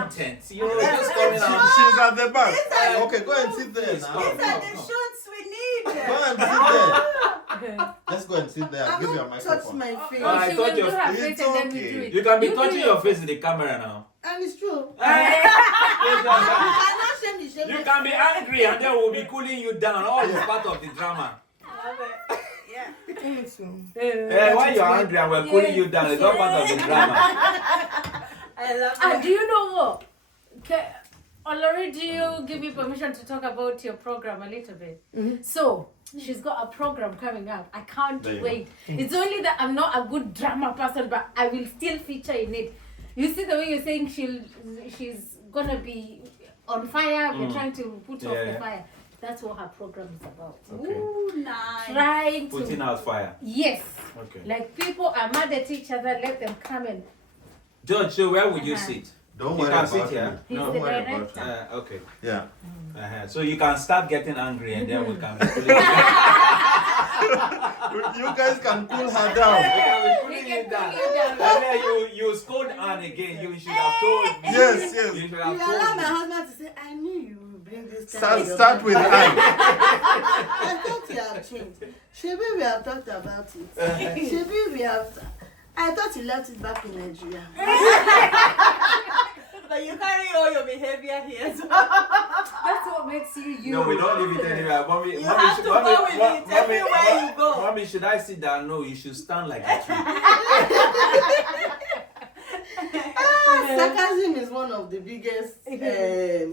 content. You're just coming out. She's at the back. Okay, go and sit there now. These are the shorts we need. Go and sit there. Let's go and sit there. I'll give you a microphone. Touch my face. I She thought will do your her it's face and then we okay. do it. You can be You touching do your it. face in the camera now. And it's true. You can be angry and then we'll be cooling you down. All is part of the drama. Why you're angry and we're cooling you down? It's all part of the drama. I love Do you know what? Olori, do you give me permission to talk about your program a little bit? So, she's got a program coming up. I can't wait. It's only that I'm not a good drama person, but I will still feature in it. You see the way you're saying she's gonna be on fire. We're trying to put off the fire. That's what her program is about. Okay. Ooh, nice. Trying Putting to. out fire. Yes. Okay. Like people are mad at each other. Let them come in. George, so where would you sit? Don't You worry can about sit here. it. He's Don't the worry about director. it. Okay. Yeah. So you can start getting angry and then we can be cooling You guys can cool her down. We can you down. cool you down. And then you scold Anne again. You should have told me. Yes. You should You have allow told my me. husband to say, I knew you would bring this kind of Start with I. I thought you have changed. Shebi, we have talked about it. Shebi, we have. I thought you left it back in Nigeria. But you carry all your behavior here. So. That's what makes you you. No, we don't leave it anywhere. Mommy, You have to go with it everywhere you go. Mommy, should I sit down? No, you should stand like a tree. Sarcasm is one of the biggest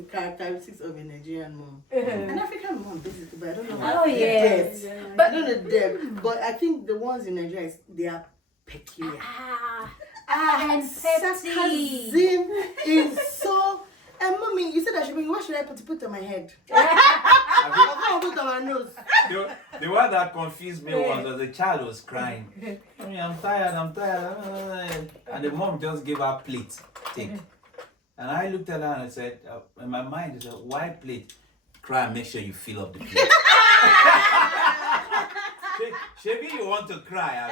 characteristics of a Nigerian mom. An African mom, basically, but I don't know. Oh, yes. But I don't know the depth. But I think the ones in Nigeria, they are peculiar. And Sarcasm is so. And mommy, you said I should bring. What should I put on my head? I can't put on my nose. The one that confused me was the child was crying. Mommy, I'm tired. And the mom just gave her plate. Take. And I looked at her and I said, in my mind, I said, why plate? Cry and make sure you fill up the plate. Shebi, you want to cry,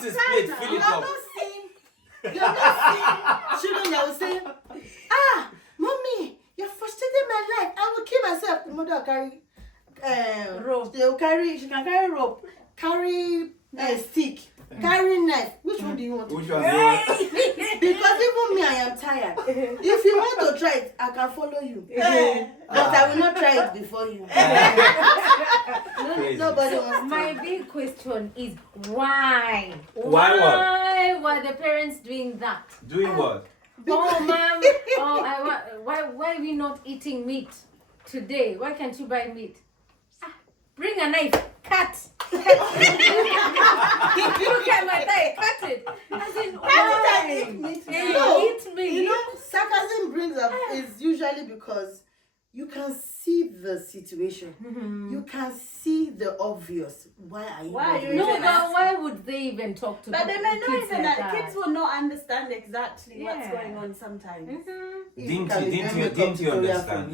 this is plate, fill it up. You're not seeing children that will say, mommy, you're frustrating my life. I will kill myself. The mother will carry rope. She can carry rope, carry stick, carry knife. Which one do you want to Which do? one do you want? Because even me, I am tired. If you want to try it, I can follow you. But I will not try it before you. Nobody wants to. My big question is why? Why what? Why were the parents doing that? Doing what? Oh, mom. Why are we not eating meat today? Why can't you buy meat? Bring a knife. Cut. You look at my thigh. Cut it. As in, why? Eat meat. Eat meat. You know, sarcasm brings up is usually because you can see the situation. You can see the obvious. Why are you? No, but why would they even talk to But they may not kids even like that. that? Kids will not understand exactly what's Yeah. going on sometimes. Didn't you understand?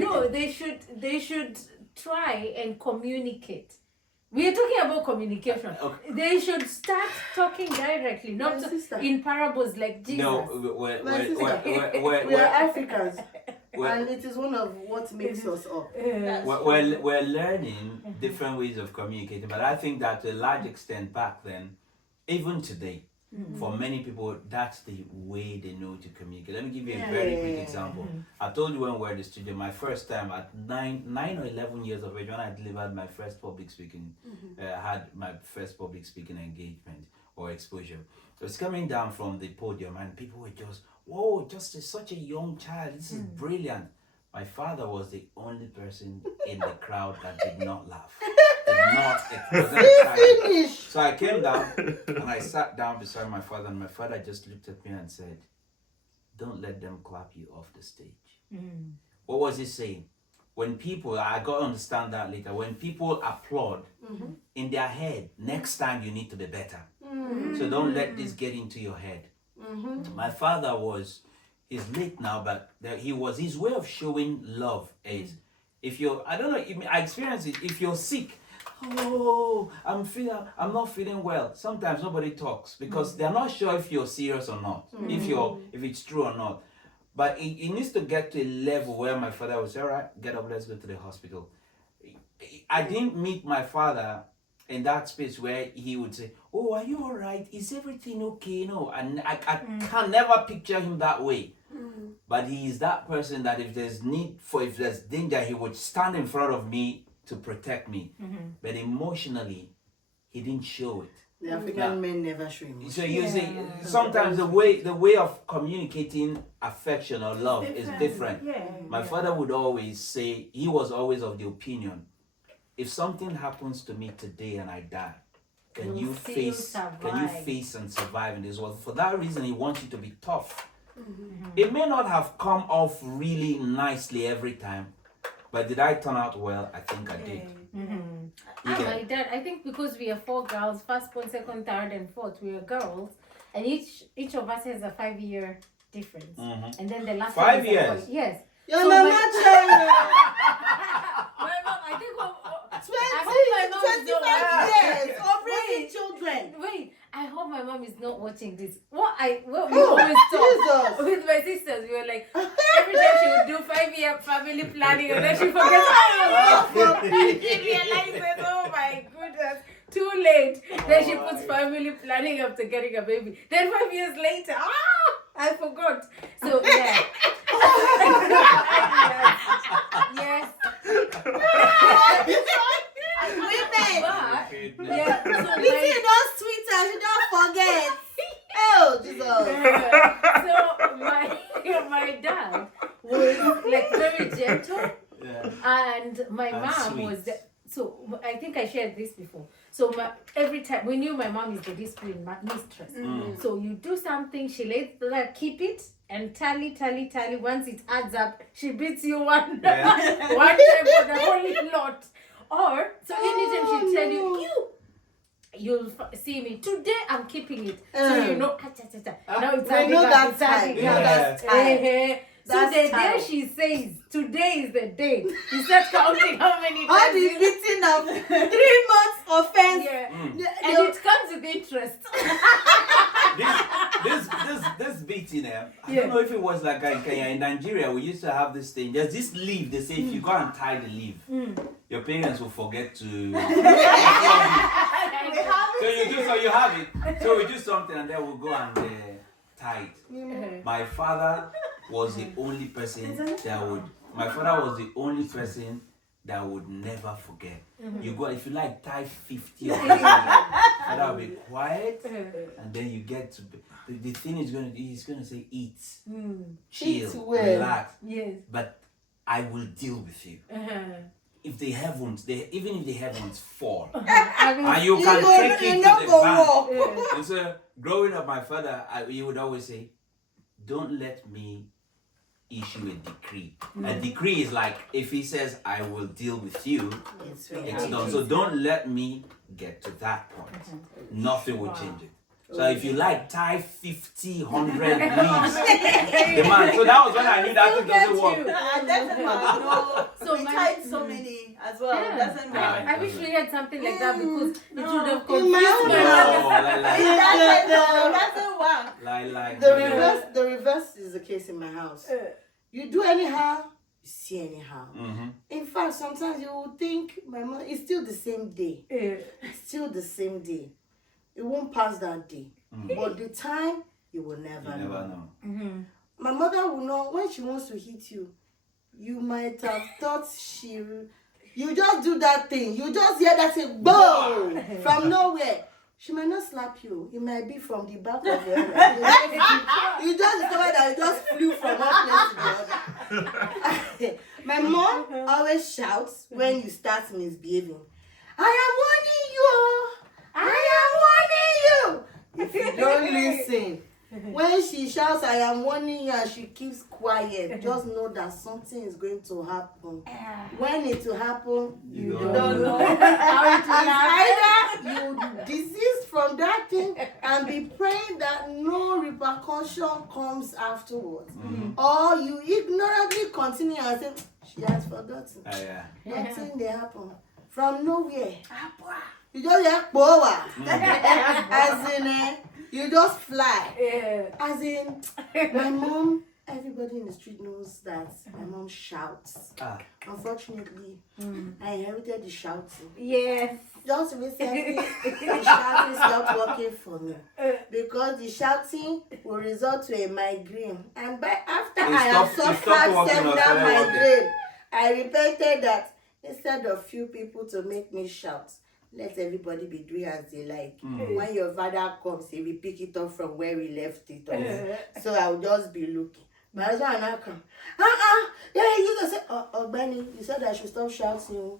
No, they should try and communicate. We are talking about communication. Okay. They should start talking directly, not in parables like Jesus. No, We are Africans, and it is one of what makes us up. we're learning different ways of communicating, but I think that to a large extent back then, even today, for many people, that's the way they know to communicate. Let me give you a very quick example. I told you when we were in the studio, my first time at 9 or 11 years of age, when I delivered my first public speaking, had my first public speaking engagement or exposure. I was coming down from the podium and people were just, whoa, just such a young child, this is brilliant. My father was the only person in the crowd that did not laugh. So I came down and I sat down beside my father, and my father just looked at me and said, don't let them clap you off the stage. What was he saying? When people, I got to understand that later, when people applaud in their head, next time you need to be better. So don't let this get into your head. My father he's late now, but his way of showing love is, if you're, I don't know, I experience it, if you're sick, oh, I'm not feeling well. Sometimes nobody talks because they're not sure if you're serious or not, if it's true or not. But it needs to get to a level where my father would say, all right, get up, let's go to the hospital. I didn't meet my father in that space where he would say, oh, are you all right? Is everything okay? No, and I can never picture him that way. But he is that person that if there's danger, he would stand in front of me to protect me. But emotionally, he didn't show it. The African men never show emotion. So you see, sometimes the way of communicating affection or love is different. My father would always say, he was always of the opinion, if something happens to me today and I die, can you face and survive in this world? For that reason, he wants you to be tough. It may not have come off really nicely every time, but did I turn out well? I think I did. My dad, I think because we are 4 girls, first born, second, third, and fourth, we are girls, and each of us has a 5-year difference. And then the last 5 years? Yes. Your So mama my- child. My mom, I think 25 years of raising children. Wait, I hope my mom is not watching this. What we always talk Jesus. with my sisters, we were like, every time she would do 5-year family planning and then she forgets, she realizes, oh my goodness, too late. Then she puts family planning after getting a baby. Then 5 years later, I forgot. So yeah. Yes. Women. But yeah, so Meeting those sweeter, you don't forget. Oh, Jesus. So my dad was like very gentle, and my And mom sweet. was. So I think I shared this before. So every time we knew my mom is the discipline mistress. So you do something, she lets that keep it and tally. Once it adds up, she beats you one time for the whole lot. Or so anytime she tell you'll see me today. I'm keeping it, so you know. Now it's I know that time. Yeah. So That's the time. day she says today is the day, you start counting how many All times. the beating of 3 months offense. Yeah. And And it comes with interest. This beating, I don't know if it was like in Kenya. In Nigeria, we used to have this thing. There's this leaf. They say if you go and tie the leaf, your parents will forget to. So you have it. So we do something and then we'll go and tie it. My father was the only person that would. My father was the only person that would never forget. You go if you like tie 50 of them, father will be quiet, and then you get to the thing he's gonna say eat, chill, Eat well. relax. Yes. But I will deal with you. If the heavens, even if the heavens fall, and you can take it to the bank. And so, growing up, my father, he would always say, "Don't let me issue a decree." A decree is like if he says, "I will deal with you," it's done. So don't let me get to that point. Nothing will change it. So if you like tie 50, 100 leaves, the man. So that was when I knew that thing doesn't work. Definitely. No. So We my- tied so many as well. Yeah. Doesn't matter. I wish we had something like that because it would have In confused my my mother. It doesn't work. Like The reverse is the case in my house. You do anyhow, you see anyhow. In fact, sometimes you will think my mom is still the same day. It's still the same day. It won't pass that day. But the time, you will never know. My mother will know when she wants to hit you. You might have thought you just do that thing. You just hear that thing, boom, from nowhere. She might not slap you. It might be from the back of your head. You just discover that you just flew from one place to the other. My mom always shouts when you start misbehaving. I am warning you. I am warning you. If you don't listen, when she shouts, I am warning you, and she keeps quiet, just know that something is going to happen. When it will happen, you don't know. It's either you desist from that thing and be praying that no repercussion comes afterwards, or you ignorantly continue and say, she has forgotten. Nothing they happen. from nowhere. You just hear power. As in, you just fly. As in, my mom, everybody in the street knows that my mom shouts. Unfortunately, I inherited the shouting. Yes. Just recently, the shouting stopped working for me because the shouting will result to a migraine. And after I have suffered several migraine, I repented that instead of few people to make me shout, let everybody be doing as they like. When your father comes, he will pick it up from where we left it off. So I'll just be looking. My husband and I come. Yeah, you just say, oh, Benny, you said I should stop shouting.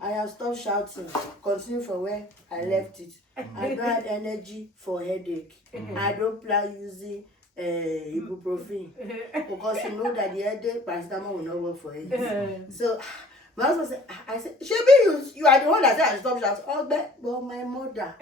I have stopped shouting. Continue from where I left it. I don't have energy for headache. I don't plan using ibuprofen because you know that the headache paracetamol will not work for it. So my husband said, I said, Shebi, you are the one that said I should stop shouting. Oh, but my mother,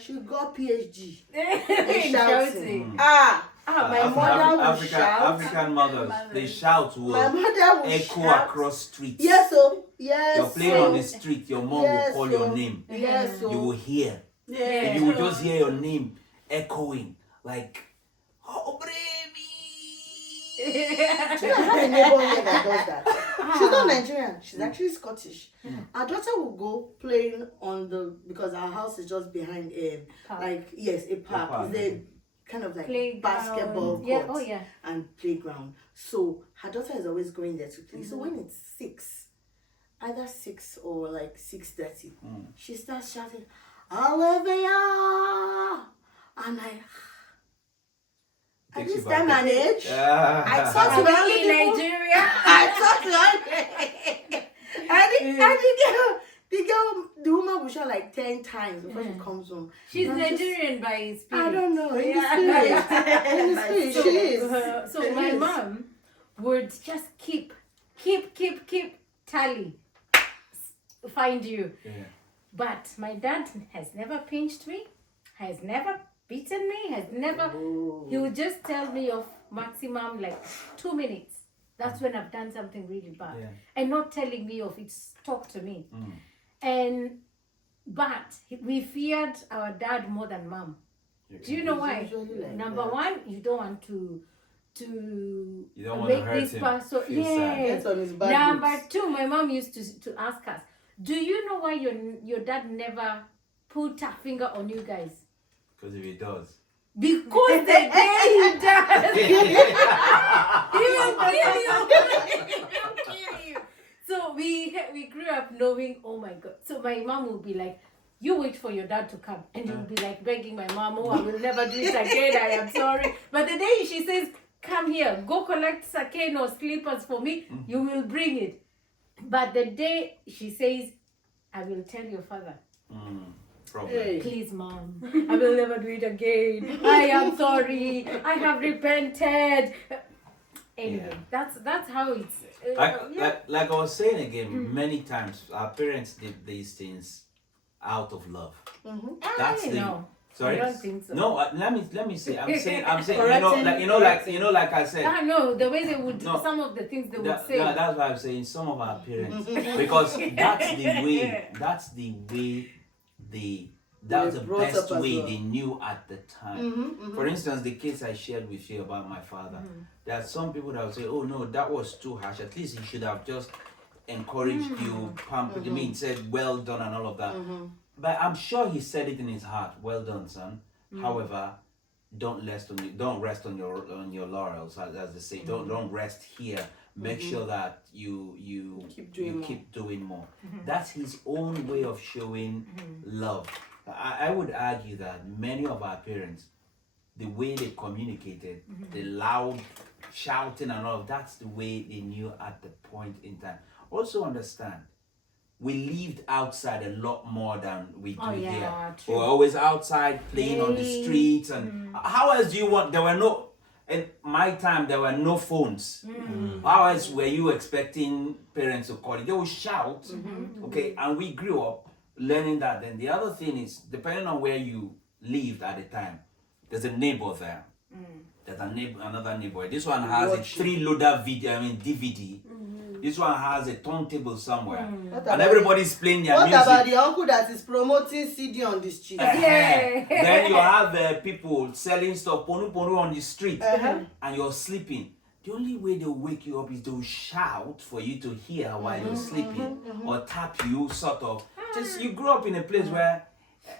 she got PhD in shouting. My mother will shout. African mothers, they shout will My mother will echo shout. across streets. Yes, so yes. You're playing on the street, your mom will call your name. Yes, so You will hear. Yeah. And you will just hear your name echoing like, oh, baby. I have a neighbor here that does that. She's not Nigerian. She's actually Scottish. Our daughter will go playing on because our house is just behind a park. park. It's a kind of like Playground. basketball court and playground. So her daughter is always going there to play. So when it's 6, either 6 or like 6:30, she starts shouting, "Olivia!" I'm like, at this time and age, I thought you were in Nigeria. I thought you were. The woman will shout like 10 times before she comes home. She's Nigerian by spirit. I don't know. In the spirit, she is. So my mom would just keep tally. Find you. Yeah. But my dad has never pinched me, has never beaten me, has never. He would just tell me of maximum like 2 minutes. That's when I've done something really bad. Yeah. And not telling me of it, talk to me. But we feared our dad more than mom. Do you know why? Number one, you don't want to You don't want to make hurt this him. person. Feel sad. That's on his bad Number books. 2, my mom used to ask us, do you know why your dad never put a finger on you guys? Because if he does. Because the day he does, he will kill you. He will kill you. So we grew up knowing, oh my God. So my mom would be like, you wait for your dad to come. And you'll be like begging my mom, oh, I will never do it again. I am sorry. But the day she says, come here, go collect sake or slippers for me, you will bring it. But the day she says, I will tell your father. Problem. Please, mom, I will never do it again. I am sorry. I have repented. Anyway, that's how it's. Like I was saying again, many times our parents did these things out of love. That's I the. know. Sorry. I don't think so. No, let me say. I'm saying. Correcting. Like I said. I know the way they would. No. Some of the things they would say. That's why I'm saying some of our parents, because that's the way. That's the way that's the brought best up as way well. they knew at the time. For instance, the case I shared with you about my father, there are some people that will say, oh no, that was too harsh. At least he should have just encouraged you, pampered you, said well done and all of that. But I'm sure he said it in his heart, well done, son. However, don't rest on your laurels, as they say. Don't rest here. Make sure that you keep doing more. That's his own way of showing love. I would argue that many of our parents, the way they communicated, the loud shouting and all, that's the way they knew at the point in time. Also understand, we lived outside a lot more than we do here. True. We're always outside playing on the streets, and how else do you want? There were no. In my time, there were no phones. How else were you expecting parents to call you? They would shout, okay? And we grew up learning that. Then the other thing is, depending on where you lived at the time, there's a neighbor there. There's another neighbor. This one has a 3-loader DVD. This one has a turntable somewhere. What And about everybody's playing their What music. about the uncle that is promoting CD on the street? Yeah. Then you have people selling stuff ponu on the street, Uh-huh. and you're sleeping. The only way they'll wake you up is they'll shout for you to hear while you're sleeping, or tap you, sort of. Just you grew up in a place where,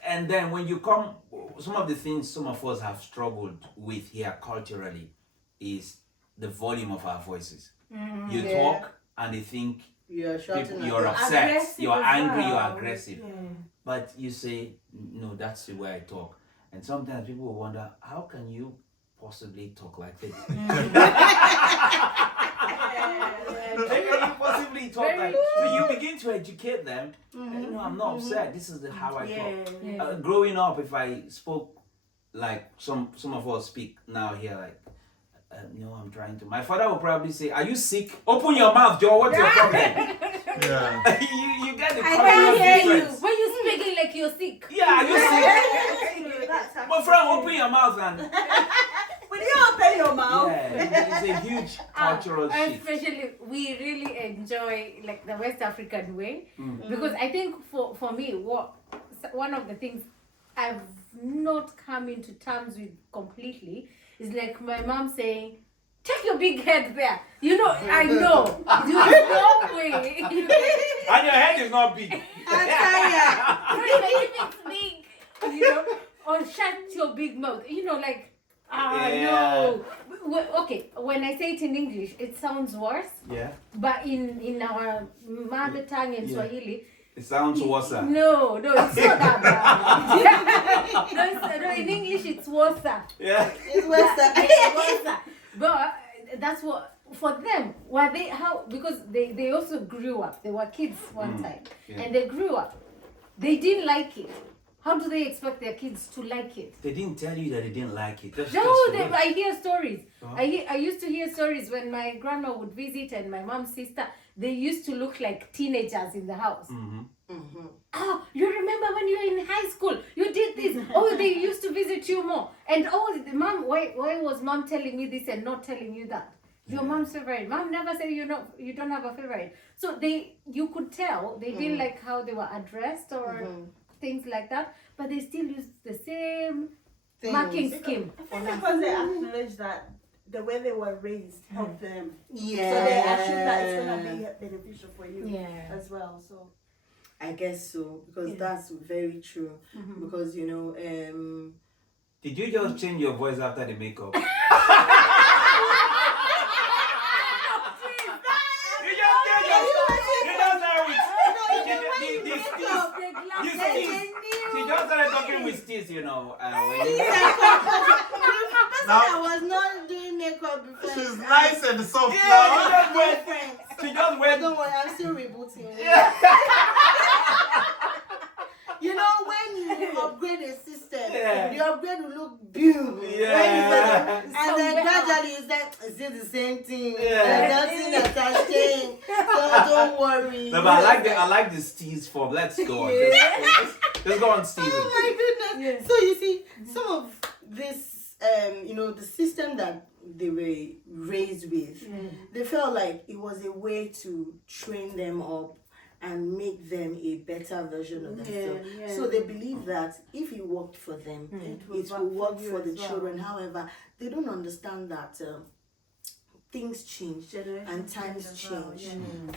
and then when you come, some of the things some of us have struggled with here culturally is the volume of our voices. You Yeah. talk and they think You're shouting people, at you're them. upset, Aggressive you're as angry, well. you're aggressive. But you say, no, that's the way I talk. And sometimes people will wonder, how can you possibly talk like this? How can you possibly talk Very like this? So you begin to educate them. No, I'm not upset. This is how I talk. Yeah. Growing up, if I spoke like some of us speak now here, like, no, I'm trying to. My father will probably say, "Are you sick? Open your mouth, Joe. What's your problem?" Yeah. you get the I cultural can hear you difference. when you speaking like you're sick. Yeah, are you sick? My friend, open your mouth and Will you open your mouth? yeah, it's a huge cultural shift. Especially, we really enjoy like the West African way because I think for me, one of the things I've not come into terms with completely is like my mom saying, "Take your big head there." You know, I know. There's no way. And your head is not big. Even if it's big, you know, or shut your big mouth. You know, like, no. Okay, when I say it in English, it sounds worse. Yeah. But in our mother tongue in Swahili, It sounds worse. no, it's not that bad. No, in English it's worse. Yeah. It's Western. It's worse. But that's what for them. Were they how? Because they also grew up. They were kids one time, and they grew up. They didn't like it. How do they expect their kids to like it? They didn't tell you that they didn't like it. That's No, just the way. I hear stories. I used to hear stories when my grandma would visit and my mom's sister. They used to look like teenagers in the house. Oh, you remember when you were in high school? You did this. Oh, they used to visit you more. And oh, the mom, why was mom telling me this and not telling you that? Your mom's favorite. Mom never said you don't have a favorite. So you could tell they didn't like how they were addressed or things like that. But they still used the same marking scheme. I think because they acknowledge that the way they were raised helped them. Yeah. So they assume that it's gonna be beneficial for you Yeah. as well. So I guess so, because that's very true. Because Did you just change your voice after the makeup? She just started talking with Steez, you know. I was not doing makeup before. She's nice and soft Yeah, now. she just went. Don't worry, I'm still rebooting. You know, when you upgrade a system, the upgrade will look beautiful. Yeah. And then gradually it's like, is it the same thing? Yeah. Nothing that has changed. So don't worry. No, but I like the Steez form. Let's go on. Let's go on, Steez. Oh my goodness. So you see, some of this, the system that they were raised with, they felt like it was a way to train them up and make them a better version of themselves. Yeah. So they believe that if it worked for them, it will work for the children. However, they don't understand that things change and times change.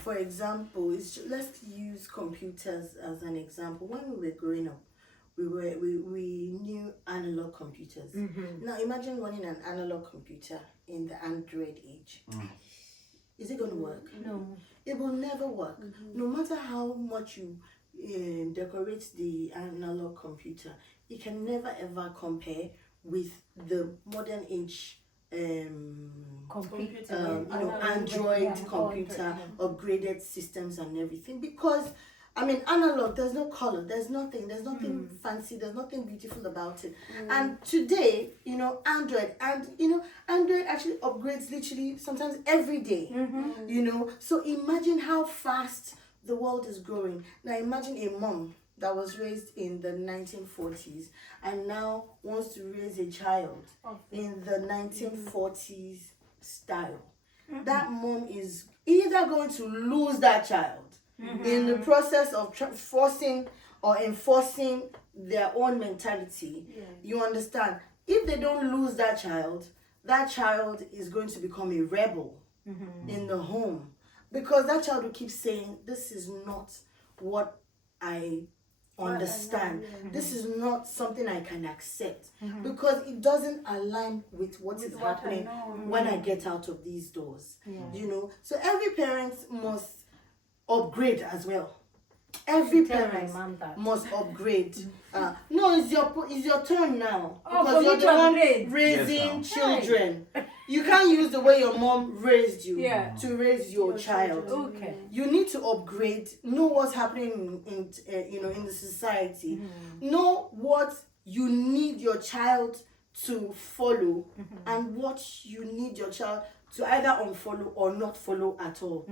For example, let's use computers as an example. When we were growing up, we knew analog computers. Now imagine running an analog computer in the Android age. Is it going to work? No. It will never work. No matter how much you decorate the analog computer, it can never ever compare with the modern age Computer. Android computer, upgraded systems and everything. Because analog, there's no color, there's nothing fancy, there's nothing beautiful about it. And today, Android actually upgrades literally sometimes every day. So imagine how fast the world is growing. Now imagine a mom that was raised in the 1940s and now wants to raise a child in the 1940s style. that mom is either going to lose that child in the process of forcing or enforcing their own mentality. You understand? If they don't lose that child is going to become a rebel in the home, because that child will keep saying, this is not what I understand. This is not something I can accept, because it doesn't align with what is happening when I get out of these doors. You know, so every parent must upgrade as well. Every parent must upgrade. No, it's your turn now, because you're the one raising children. You can't use the way your mom raised you to raise your child. Okay. You need to upgrade. Know what's happening in the society. Know what you need your child to follow, and what you need your child to either unfollow or not follow at all.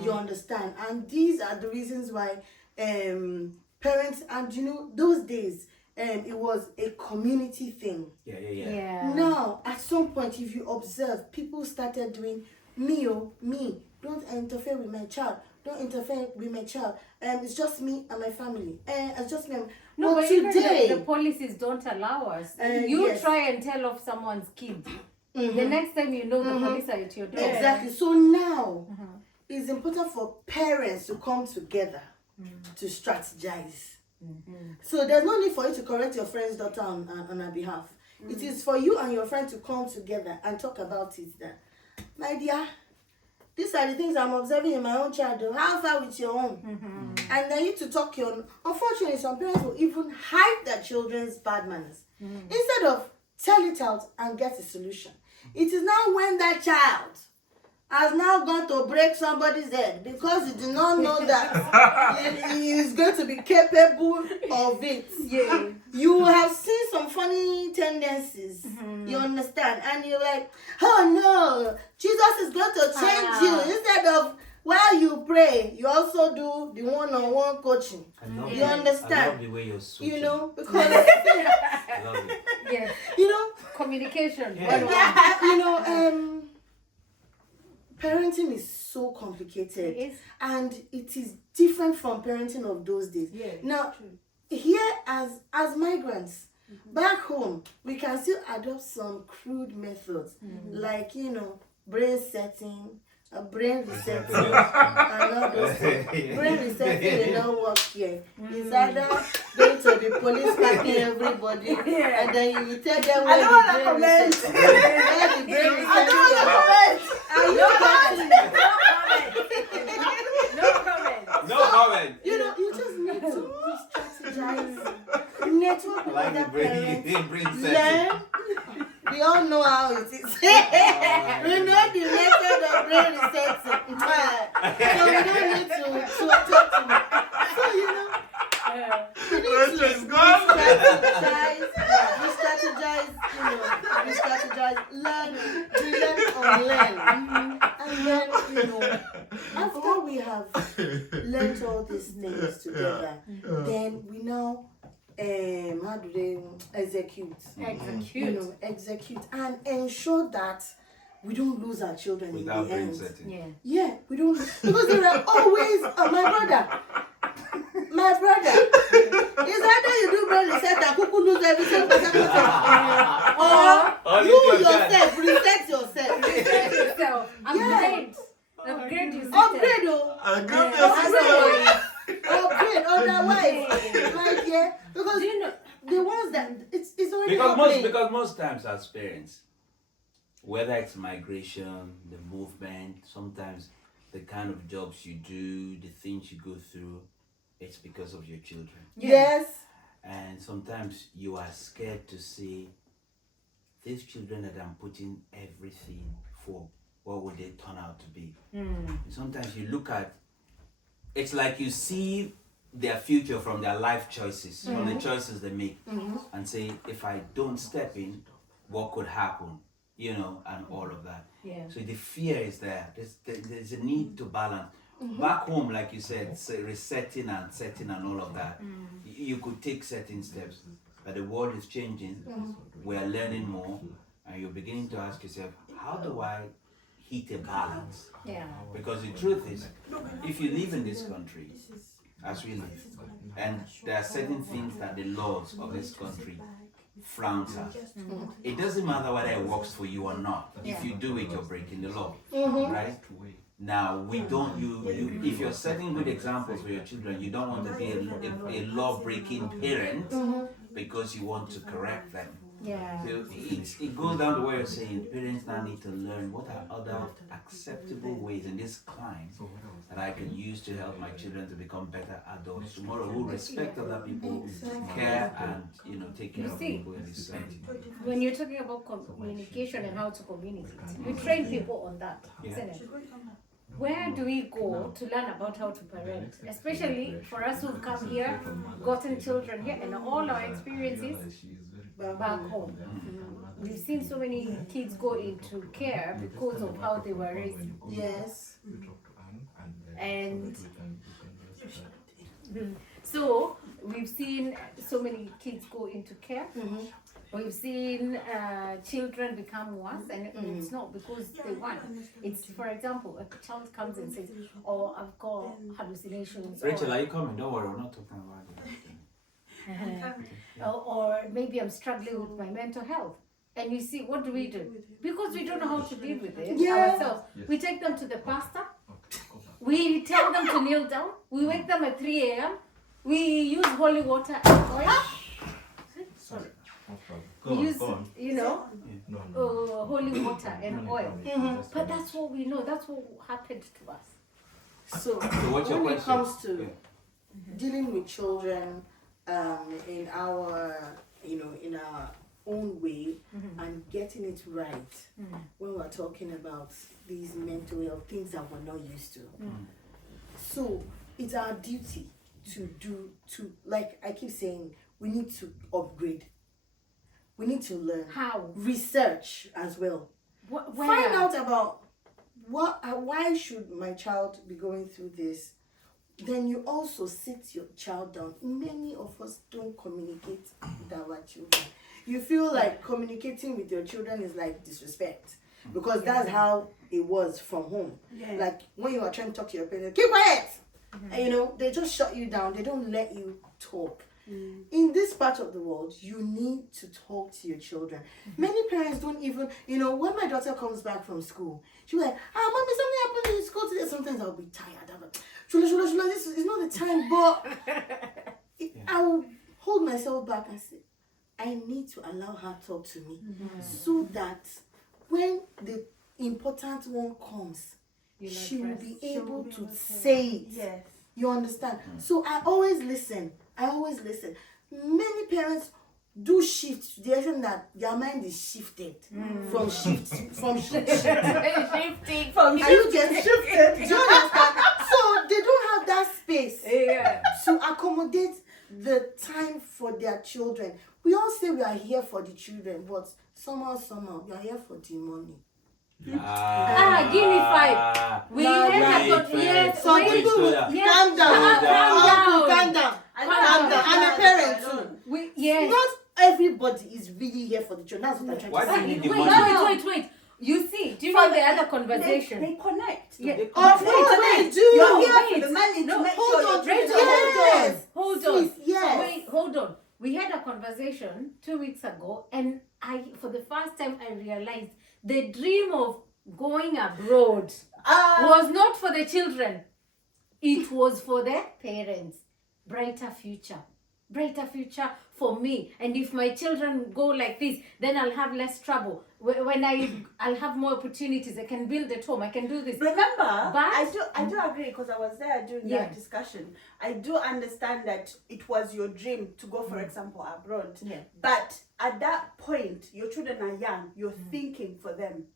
You understand? And these are the reasons why parents, and those days it was a community thing. Yeah. Now at some point, if you observe, people started doing me, don't interfere with my child, don't interfere with my child, it's just me and my family, it's just me. No, but today even the policies don't allow us. You try and tell off someone's kid. The next time you know, the police are at your door. Exactly. So now it's important for parents to come together to strategize. So there's no need for you to correct your friend's daughter on her behalf. It is for you and your friend to come together and talk about it. That, my dear, these are the things I'm observing in my own child. How far with your own? And then you to talk your own. Unfortunately, some parents will even hide their children's bad manners instead of tell it out and get a solution. It is now when that child has now gone to break somebody's head because he did not know that he is going to be capable of it. Yeah. You have seen some funny tendencies, you understand, and you're like, oh no, Jesus is going to change you. Instead of while you pray, you also do the one-on-one coaching. You understand? I love the way you're switching. Because I love it. Yeah. Communication. Parenting is so complicated. It is. And it is different from parenting of those days. Now, here as migrants, back home, we can still adopt some crude methods, like, brain setting, brain resetting, and all those things. Brain resetting will not work here. It's either going to the police packing everybody, and then you will tell them where the brain resetting. I don't want to comment. No comment. You just need to re-strategize. Network with other parents. Learn. We all know how it is. We know the method of brain resetting. So we don't need to talk to me. So, you need to re-strategize, learn, unlearn. And then, after we have learned all these things together, then we now how do they execute and ensure that we don't lose our children without in the brain end. setting. Yeah, we don't, because there are always my brother. Is either you do brain reset and kuku lose everything, or you yourself reset yourself. Upgrade yourself. Upgrade. Otherwise, my dear, because the ones that it's already because most times as parents, whether it's migration, the movement, sometimes the kind of jobs you do, the things you go through, it's because of your children. Yes. And sometimes you are scared to see these children that I'm putting everything for, what would they turn out to be? Sometimes you look at, it's like you see their future from their life choices, from the choices they make, and say, if I don't step in, what could happen? And all of that. Yeah. So the fear is there. There's a need to balance. Back home, like you said, resetting and setting and all of that, you could take certain steps. But the world is changing. We are learning more, and you're beginning to ask yourself, how do I hit a balance. Yeah. Because the truth is, if you live in this country, as we live, and there are certain things that the laws of this country frowns at, it doesn't matter whether it works for you or not. If you do it, you're breaking the law, right? Now, we don't, if you're setting good examples for your children, you don't want to be a law-breaking parent because you want to correct them. Yeah. So it goes down to where you're saying parents now need to learn what are other acceptable ways in this climate that I can use to help my children to become better adults tomorrow who respect other people, care and take care of people in this society. When you're talking about communication and how to communicate, we train people on that, isn't it? Where do we go to learn about how to parent? Especially for us who've come here, gotten children here, and all our experiences back home. We've seen so many kids go into care because of how they were raised. Yes. And so we've seen so many kids go into care. We've seen children become worse, and it's not because they want. It's, for example, a child comes and says, "Oh, I've got hallucinations." Rachel, are you coming? Don't worry, we're not talking about it. Or maybe I'm struggling with my mental health. And you see, what do? Because we don't know how to deal with it ourselves. We take them to the pastor. We tell them to kneel down. We wake them at 3 a.m. We use holy water and oil. Sorry. We use, holy water and oil. But that's what we know. That's what happened to us. So when it comes to dealing with children in our own way and getting it right when we're talking about these mental health things that we're not used to. So it's our duty to like I keep saying, we need to upgrade. We need to learn how, research as well. Find out about why should my child be going through this. Then you also sit your child down. Many of us don't communicate with our children. You feel like communicating with your children is like disrespect because that's how it was from home. Like when you are trying to talk to your parents, keep quiet. And, they just shut you down. They don't let you talk. In this part of the world, you need to talk to your children. Many parents don't even, when my daughter comes back from school, she'll be like, mommy, something happened in school today. Sometimes I'll be tired. Shula, this is not the time, but I will hold myself back and say, I need to allow her to talk to me so that when the important one comes, she will be able to say it. Yes. You understand? So I always listen. Many parents do shift to the extent that their mind is shifted from shifting. Are you getting shifted? Do you understand? So they don't have that space to accommodate the time for their children. We all say we are here for the children, but somehow we are here for the money. Give me 5. We Some people will calm down. And a parent too. Not everybody is really here for the children. That's what I'm trying to say. Wait. You see, do you know the other conversation? They connect. Of course they do. You're here for the money to make sure your children Hold on. Yes. Wait, hold on. We had a conversation 2 weeks ago, and for the first time, I realized the dream of going abroad was not for the children. It was for the parents. Brighter future for me. And if my children go like this, then I'll have less trouble. When I'll have more opportunities. I can build at home. I can do this. Remember, but I do agree because I was there during that discussion. I do understand that it was your dream to go, for example, abroad. But at that point, your children are young. You're thinking for them.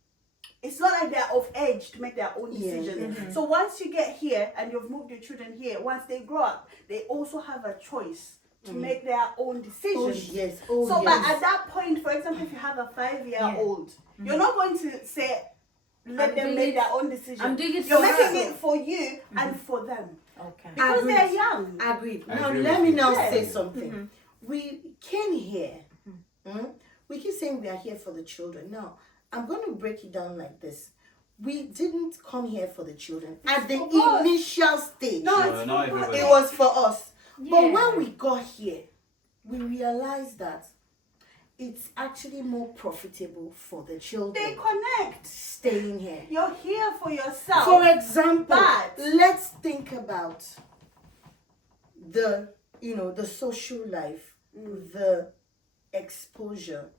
It's not like they're of age to make their own decisions. So once you get here and you've moved your children here, once they grow up, they also have a choice to make their own decisions. But at that point, for example, if you have a 5-year-old, you're not going to say, let them make their own decisions. You're making it for you and for them. Okay. Because they're young. Agreed. Now let me say something. We came here. We keep saying we are here for the children. Now, I'm going to break it down like this. we didn't come here for the children at the for us. initial stage. No, No, it's not for- everybody. It was for us. But Yeah. when we got here, we realized that it's actually more profitable for the They children connect. staying here. You're here for yourself. For example, But- let's think about the the social life, the exposure,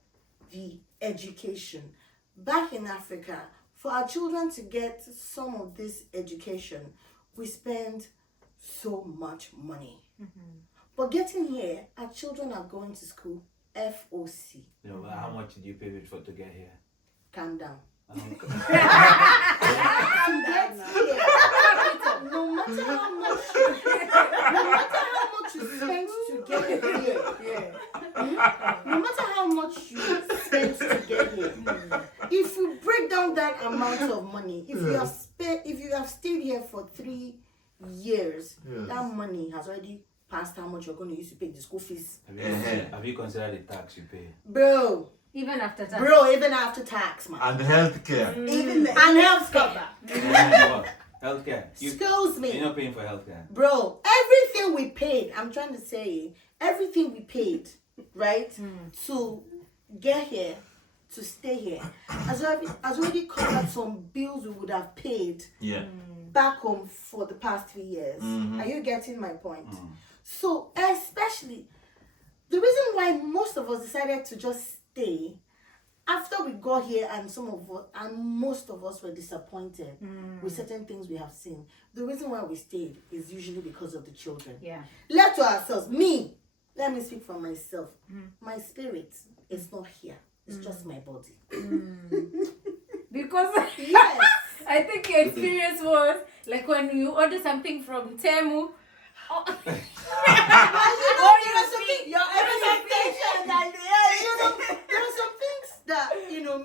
the education. Back in Africa, for our children to get some of this education, we spend so much money. But getting here, our children are going to school, FOC. You know, how much did you pay for to get here? Calm down. Um, To get here, no matter how much you spend to get here, no matter how much you spend to get here, if you break down that amount of money, if you have stayed here for 3 years, that money has already passed how much you're going to use to pay the school fees. have you considered the tax you pay? Bro, Even after that. even after tax, man. And healthcare. Even the And health cover. What? Healthcare. Excuse me. You're not paying for healthcare. Bro, everything we paid, I'm trying to say, everything we paid, right, to get here, to stay here, has already covered some bills we would have paid Yeah. back home for the past 3 years. Are you getting my point? So, especially, the reason why most of us decided to just stay after we got here, and most of us were disappointed with certain things we have seen. The reason why we stayed is usually because of the children. Yeah. Left to ourselves, let me speak for myself. My spirit is not here. It's just my body. Because Yes. I think your experience was like when you order something from Temu. Oh. your expectation and There are some things that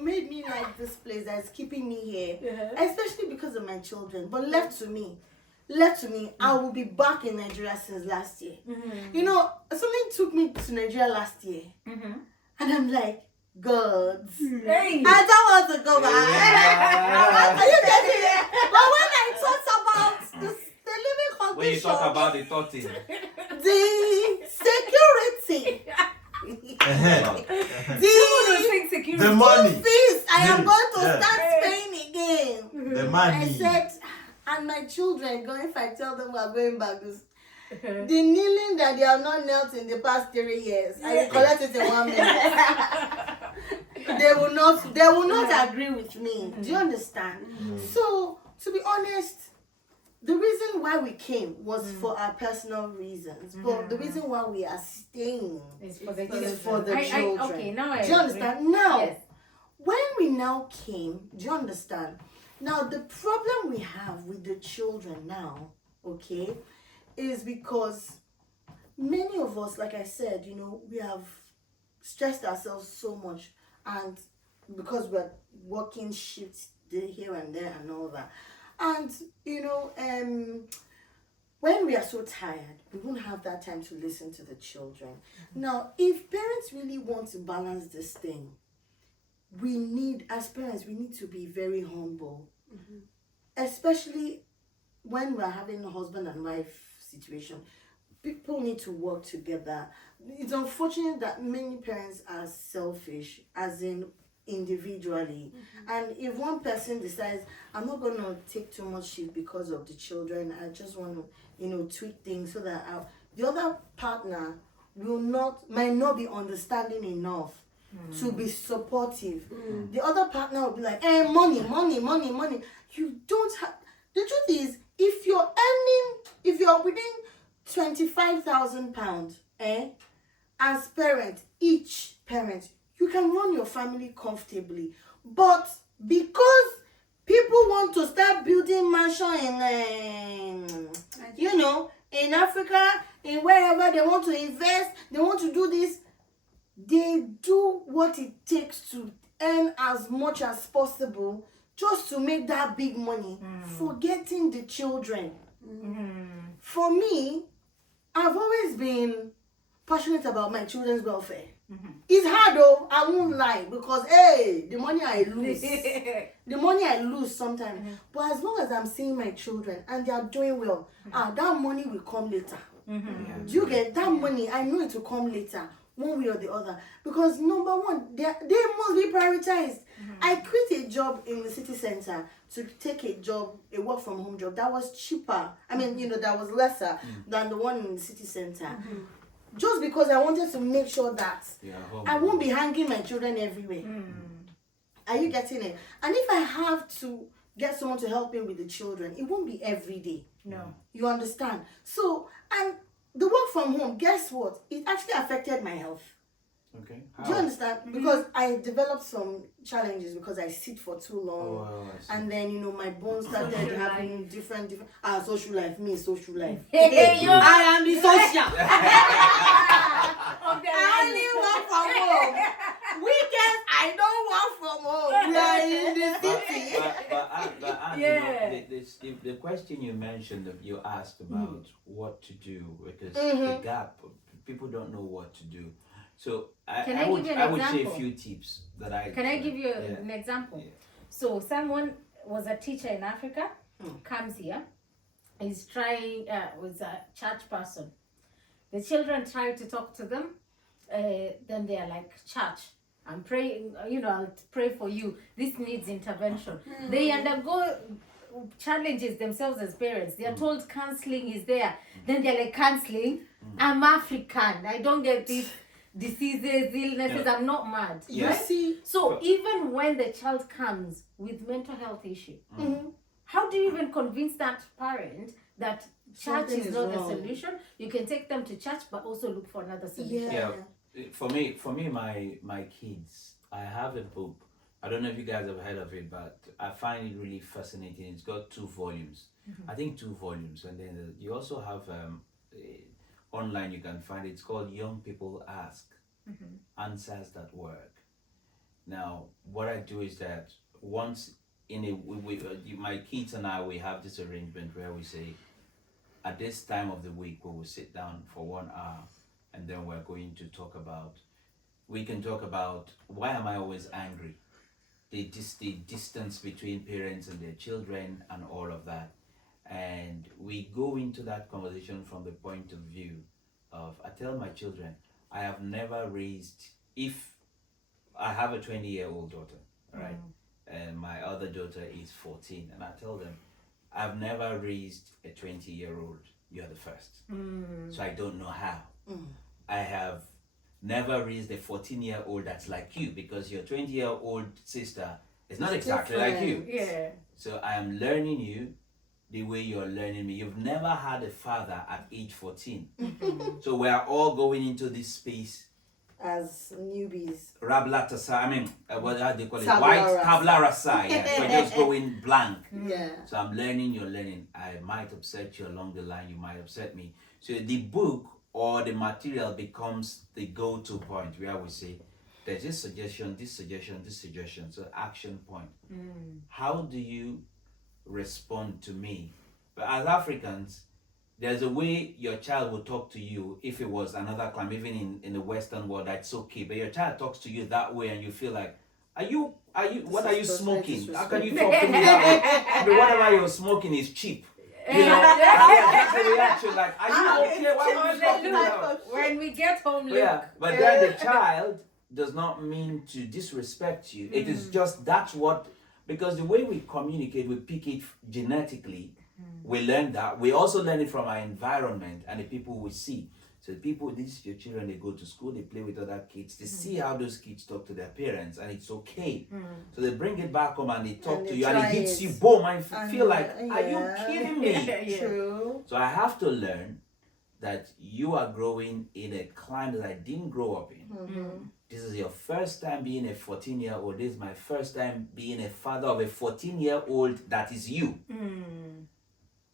made me like this place, that's keeping me here, especially because of my children. But left to me, I will be back in Nigeria since last year. Something took me to Nigeria last year, and I'm like, God, Hey. I don't want to go back. Are you getting it? But when I thought about the living condition, When you talk about the 30, the security, The money. fees I am going to Yeah. start paying again. The I money. said, and my children, if I tell them we're going back, the kneeling that they have not knelt in the past 3 years, I will collect it in 1 minute. They will not agree with me. Do you understand? So, to be honest, the reason why we came was for our personal reasons, but the reason why we are staying It's for the is children. for the children. Okay, now I Do you agree. understand? Now, Yes. when we now came, do you understand? Now, the problem we have with the children now, okay, is because many of us, like I said, we have stressed ourselves so much, and because we're working shifts here and there and all that. And, when we are so tired, we won't have that time to listen to the children. Now, if parents really want to balance this thing, as parents, we need to be very humble. Especially when we're having a husband and wife situation. People need to work together. It's unfortunate that many parents are selfish, as in individually. And if one person decides, I'm not going to take too much shit because of the children, I just want to, tweak things so that the other partner might not be understanding enough to be supportive. The other partner will be like, money. You don't have. The truth is, if you're within £25,000, as each parent, you can run your family comfortably. But because people want to start building mansion in Africa, in wherever they want to invest, they want to do this, they do what it takes to earn as much as possible just to make that big money, forgetting the children. For me, I've always been passionate about my children's welfare. It's hard though, I won't lie, because hey, the money I lose, the money I lose sometimes. But as long as I'm seeing my children and they are doing well, that money will come later. Yeah. Do you get that money? I know it will come later, one way or the other. Because number one, they must be prioritized. I quit a job in the city center to take a job, a work from home job that was cheaper. I mean, that was lesser than the one in the city center. Just because I wanted to make sure that I won't be hanging my children everywhere. Are you getting it? And if I have to get someone to help me with the children, it won't be every day. No. You understand? So, and the work from home, guess what? It actually affected my health. Okay. Do you understand? Because I developed some challenges because I sit for too long. And then, my bones started having different social life. Social life. I am the social. I only work from home. Weekends, I don't work from home. We are in the city. But the question you mentioned, you asked about what to do, because the gap, people don't know what to do. So I would say a few tips that I... Can I give you an example? Yeah. So someone was a teacher in Africa, comes here, is trying, was a church person. The children try to talk to them, then they are like, church, I'm praying, I'll pray for you. This needs intervention. They undergo challenges themselves as parents. They are told counseling is there. Then they're like, counseling? I'm African. I don't get these diseases, illnesses. I'm not mad. You Right? see? So even when the child comes with mental health issue, how do you even convince that parent that church Something is is not wrong. the solution? You can take them to church, but also look for another solution. Yeah. For me, my kids, I have a book. I don't know if you guys have heard of it, but I find it really fascinating. It's got 2 volumes. I think 2 volumes, and then you also have online. You can find it. It's called Young People Ask Answers That Work. Now, what I do is that once my kids and I, we have this arrangement where we say, at this time of the week, we will sit down for 1 hour, and then we're going to talk about. We can talk about, why am I always angry? The distance between parents and their children and all of that. And we go into that conversation from the point of view of, I tell my children, I have never raised, if I have a 20-year-old daughter, right? And my other daughter is 14, and I tell them, I've never raised a 20-year-old. You're the first. So I don't know how. I have never raised a 14-year-old that's like you, because your 20-year-old sister is not exactly like you. Yeah. So I am learning you the way you're learning me. You've never had a father at age 14. So we're all going into this space As newbies. what do they call it? Tabla White rasa. tabla rasa. Yeah. We're just going blank. Yeah. So I'm learning, you're learning. I might upset you along the line, you might upset me. So the book or the material becomes the go-to point where we say, there's this suggestion, this suggestion, this suggestion. So action point. How do you respond to me? But as Africans, there's a way your child will talk to you. If it was another clan, even in the Western world, that's okay. But your child talks to you that way, and you feel like, what are you smoking? How can you talk to me that way? But whatever you're smoking is cheap. That's the reaction. Like, are you okay? Why are you talking about? When we get home, look. Yeah, but then the child does not mean to disrespect you. It is just, that's what, because the way we communicate, we pick it genetically. We learn that. We also learn it from our environment and the people we see. So these your children, they go to school, they play with other kids, they see how those kids talk to their parents, and it's okay. So they bring it back home and they talk And to they you, and it try hits it. you, boom, and you And, feel like, are you yeah. kidding me? Yeah. True. So I have to learn that you are growing in a climate that I didn't grow up in. This is your first time being a 14-year-old. This is my first time being a father of a 14-year-old that is you.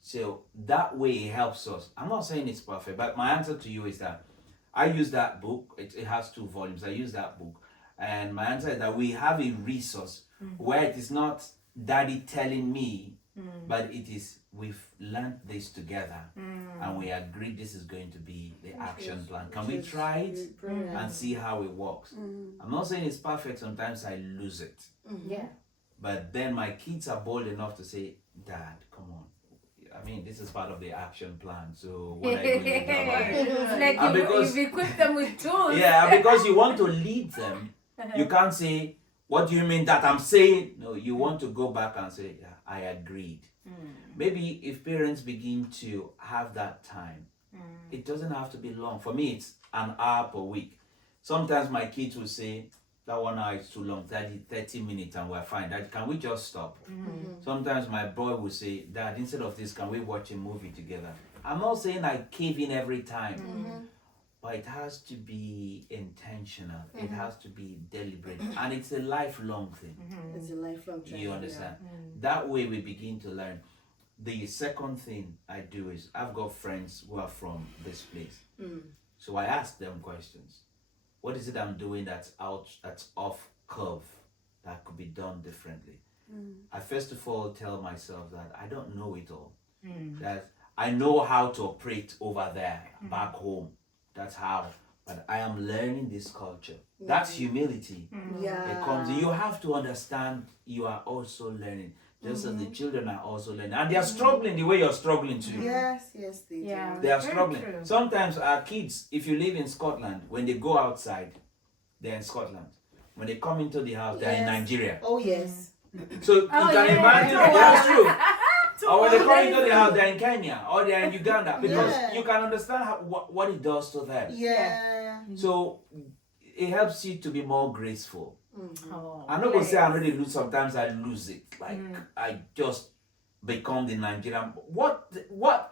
So that way it helps us. I'm not saying it's perfect, but my answer to you is that I use that book. It has 2 volumes. I use that book. And my answer is that we have a resource where it is not daddy telling me but it is we've learned this together and we agreed this is going to be the action plan. Can we try it and see how it works? I'm not saying it's perfect. Sometimes I lose it. Yeah. But then my kids are bold enough to say, Dad, come on. I mean, this is part of the action plan. So what are you going to do about it? It's like you've equipped them with tools. Yeah, because you want to lead them. You can't say, what do you mean that I'm saying? No, you want to go back and say, yeah, I agreed. Maybe if parents begin to have that time, it doesn't have to be long. For me, it's an hour per week. Sometimes my kids will say, that 1 hour is too long, 30 minutes and we're fine. Dad, can we just stop? Sometimes my boy will say, Dad, instead of this, can we watch a movie together? I'm not saying I cave in every time, but it has to be intentional. It has to be deliberate. And it's a lifelong thing. It's a lifelong journey. You understand? That way we begin to learn. The second thing I do is I've got friends who are from this place. So I ask them questions. What is it I'm doing that's off curve, that could be done differently? I first of all tell myself that I don't know it all. That I know how to operate over there, back home. That's how. But I am learning this culture. That's humility. It comes. You have to understand you are also learning. Just as the children are also learning. And they are struggling the way you're struggling too. Yes, they do. Yeah. They are Very struggling. true. Sometimes our kids, if you live in Scotland, when they go outside, they're in Scotland. When they come into the house, they're in Nigeria. Oh, yes. So you can imagine, that's true. Or when they come into the house, they're in Kenya or they're in Uganda. Because you can understand what it does to them. Yeah. So it helps you to be more graceful. Oh, I'm not going to say I really lose. Sometimes I lose it. Like I just become the Nigerian. What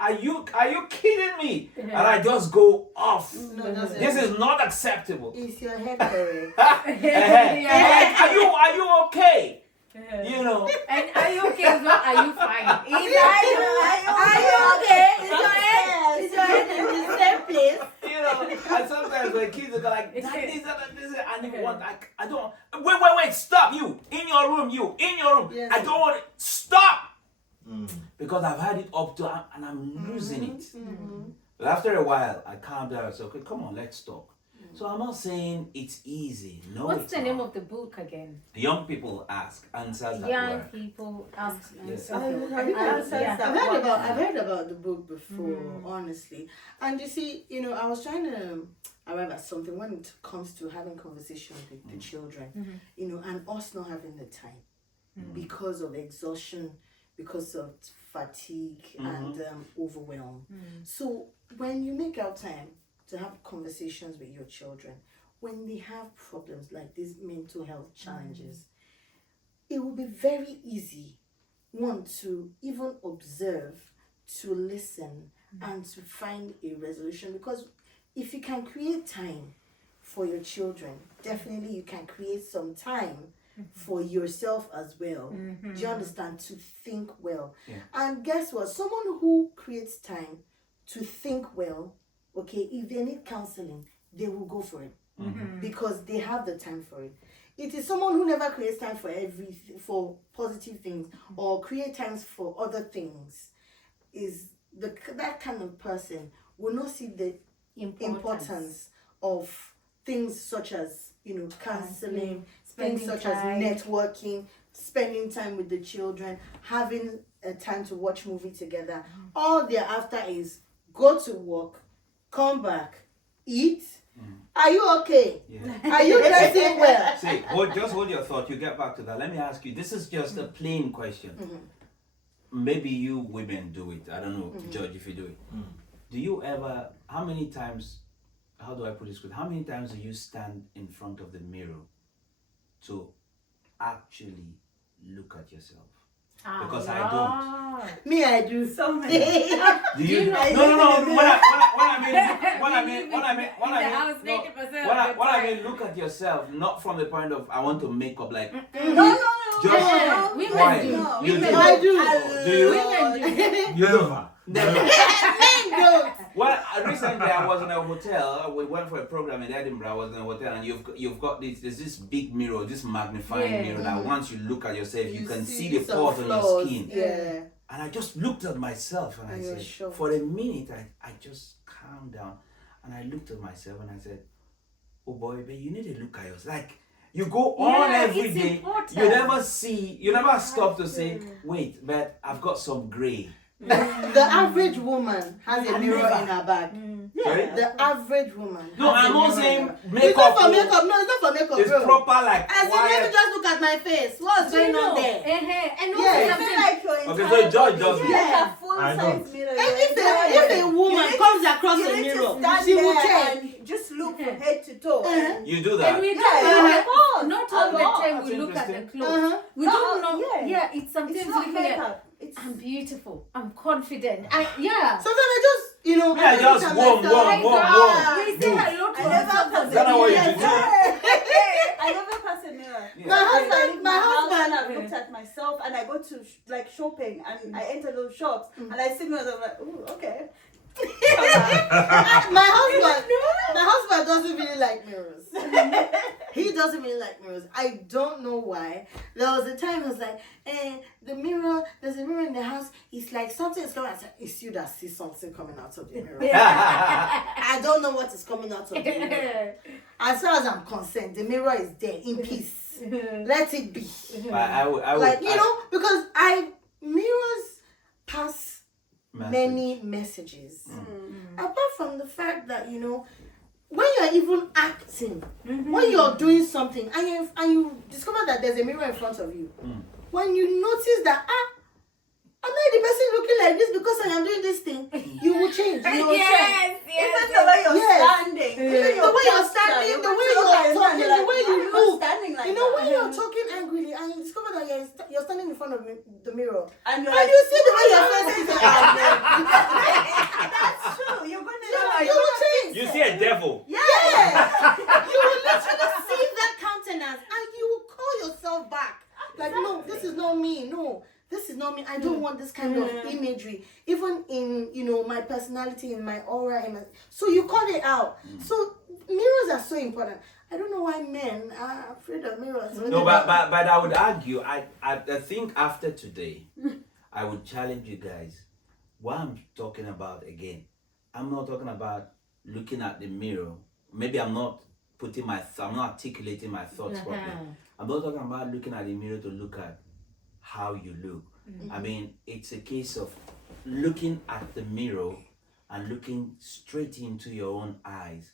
are you kidding me? And I just go off. This is not acceptable. Is your head correct? Are you okay? You know. And are you okay as well? Are you fine? Are you okay? Is your head in the same place? You know, and sometimes when kids are like, this, and they want, like, I don't, wait, stop, you, in your room, Yes. I don't want it, stop, because I've had it up to, and I'm losing it. But after a while, I calm down, so, okay, come on, let's talk. So I'm not saying it's easy, no. What's the name of the book again? Young people ask, answers that Young work. people ask. Yes. I've heard about the book before, honestly. And you see, I was trying to arrive at something when it comes to having conversations with the children, and us not having the time because of exhaustion, because of fatigue and overwhelm. So when you make out time to have conversations with your children, when they have problems like these mental health challenges, it will be very easy, one, to even observe, to listen, and to find a resolution. Because if you can create time for your children, definitely you can create some time for yourself as well. Do you understand? To think well. And guess what? Someone who creates time to think well, okay, if they need counseling, they will go for it because they have the time for it. It is someone who never creates time for for positive things or create times for other things. That kind of person will not see the importance of things such as counseling, things such as networking, spending time with the children, having a time to watch movie together. All they're after is go to work, come back, eat. Are you okay? Are you dressing well? See, just hold your thought. You get back to that. Let me ask you. This is just a plain question. Maybe you women do it. I don't know, George, if you do it. Do you ever? How many times? How do I put this? How many times do you stand in front of the mirror to actually look at yourself? Because I don't. Me, I do. So many. Do you? No. What I mean, look at yourself, not from the point of I want to make up like. No. Just women why? do. You Women do. I do. Do you? Women do. Never. Well, recently I was in a hotel. We went for a program in Edinburgh. I was in a hotel, and you've got this big mirror, this magnifying mirror that once you look at yourself, you can see the pores on your skin. Yeah. And I just looked at myself and I said, for a minute, I just calmed down and I looked at myself and I said, oh boy, but you need to look at yourself. Like, you go on every day. Important. You never stop to say, wait, but I've got some gray. The average woman has a mirror in her bag. Sorry? The average woman. No, has I'm a not mirror saying in her bag. makeup. It's not for makeup. No, it's not for makeup. It's bro. proper, like, As in, let me quiet. just look at my face. What's going on there? And also Yeah. something like your Okay, entire so George does body. it. Like a full I size don't. mirror. And if a woman comes across the mirror, she will check. and just look from head to toe. Uh-huh. You do and that. we Yeah, don't not all the lot. time That's we look at the interesting. clothes. We don't know. Yeah. Yeah, it's sometimes It's not looking at. makeup. It's I'm beautiful. I'm confident. Sometimes I just, Yeah, just warm. we say hello to I never ourselves. pass Is that not what you Yes. do? I never pass a mirror. Yeah. My husband, I've looked at myself and I go to like shopping and I enter those shops and I see mirrors. I'm like, ooh, okay. my husband doesn't really like mirrors. He doesn't really like mirrors. I don't know why. There was a time he was like, there's a mirror in the house. It's like something is coming out. It's you that see something coming out of the mirror. I don't know what is coming out of the mirror. As far as I'm concerned, the mirror is there in peace. Let it be. I would, Like, because mirrors pass many messages. Apart from the fact that, when you're even acting, when you're doing something and you discover that there's a mirror in front of you, when you notice that, I'm not the person looking like this because I am doing this thing, you will change. You will change. Even the way you're standing. Even The way you're standing, the way you're talking, the way you move. Standing like When you're talking angrily and you discover that you're standing in front of the mirror, and you're and like, you see the way your face is, that's true. You're going to you will change. You see a devil. Yes. You will literally see that countenance and you will call yourself back. Like, no, this is not me. No, this is not me. I don't want this kind of imagery. Even in, my personality, in my aura. So you call it out. So mirrors are so important. I don't know why men are afraid of mirrors. No, but I would argue, I think after today, I would challenge you guys. What I'm talking about again, I'm not talking about looking at the mirror. Maybe I'm not I'm not articulating my thoughts properly. I'm not talking about looking at the mirror to look at how you look. I mean, it's a case of looking at the mirror and looking straight into your own eyes,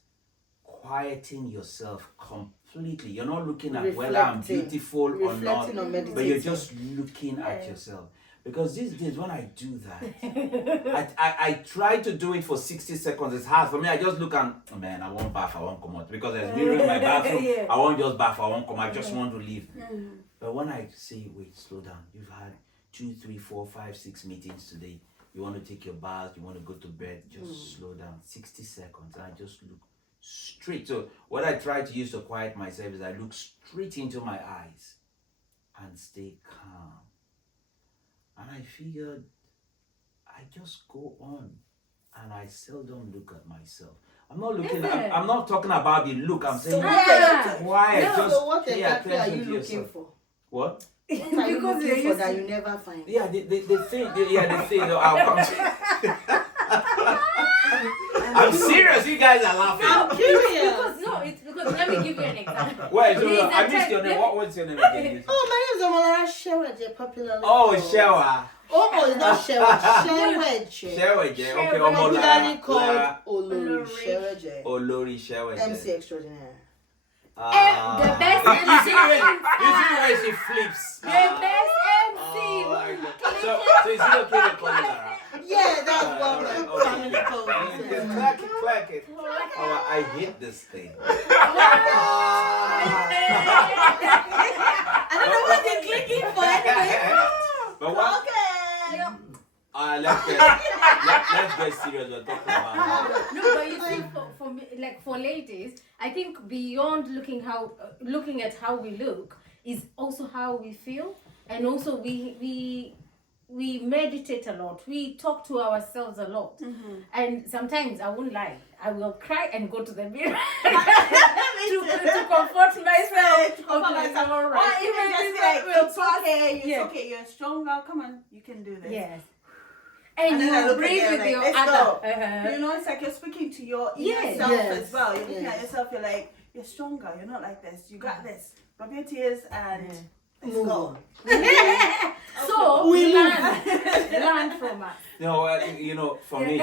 quieting yourself completely. You're not looking at whether I'm beautiful or not, but you're just looking at yourself. Because these days when I do that, I try to do it for 60 seconds. It's hard for me. I just look and, oh man, I won't bath, I won't come out. Because there's mirror in my bathroom. I won't just bath, I won't come out. I just want to leave. But when I say, wait, slow down. You've had 2, 3, 4, 5, 6 meetings today. You want to take your bath, you want to go to bed. Just slow down. 60 seconds. And I just look straight. So what I try to use to quiet myself is I look straight into my eyes and stay calm. And I figured I just go on and I seldom look at myself. I'm not looking I'm not talking about the look. I'm saying quiet. So Just what pay exactly are attention you to looking yourself. for? What? What are you looking for that you never find? Yeah, the thing. I'll come to I'm serious. You guys are laughing. I'm curious. It's because let me give you an example. Wait, so There's I a missed your time- name. What's your name again? Oh, my name is Olori Seweje, popularly Oh, called. Shewa. Oh, it's not Seweje. Sheweje. Okay, Popularly called Lara. Olori Seweje. Olori Seweje. MC extraordinaire. The best You MC. see the way she flips. The best MC. Oh my God. So is it okay to call you Lara? Yeah, that's what Alright, my okay. family calls Just it. clack it. Oh, I hate this thing. I don't know what they're clicking for anyway. But what? Let's get serious. We're talking about No, but you see, for me, like for ladies, I think beyond looking at how we look is also how we feel, and also we meditate a lot. We talk to ourselves a lot, and sometimes I won't lie, I will cry and go to the mirror. to comfort myself. To comfort Okay, myself. all Or right. even Even just if like, it will it's pass. okay, it's Yeah. okay, you're stronger, come on, you can do this. Yes. And then I you look breathe at with them your like, let's other. go. You know, it's like you're speaking to your inner Yes. self Yes. as well. You're looking at Yes. yourself, you're like, you're stronger, you're not like this, you got this. Rub your tears and let's Move go. on. So We learn from us. No, for me,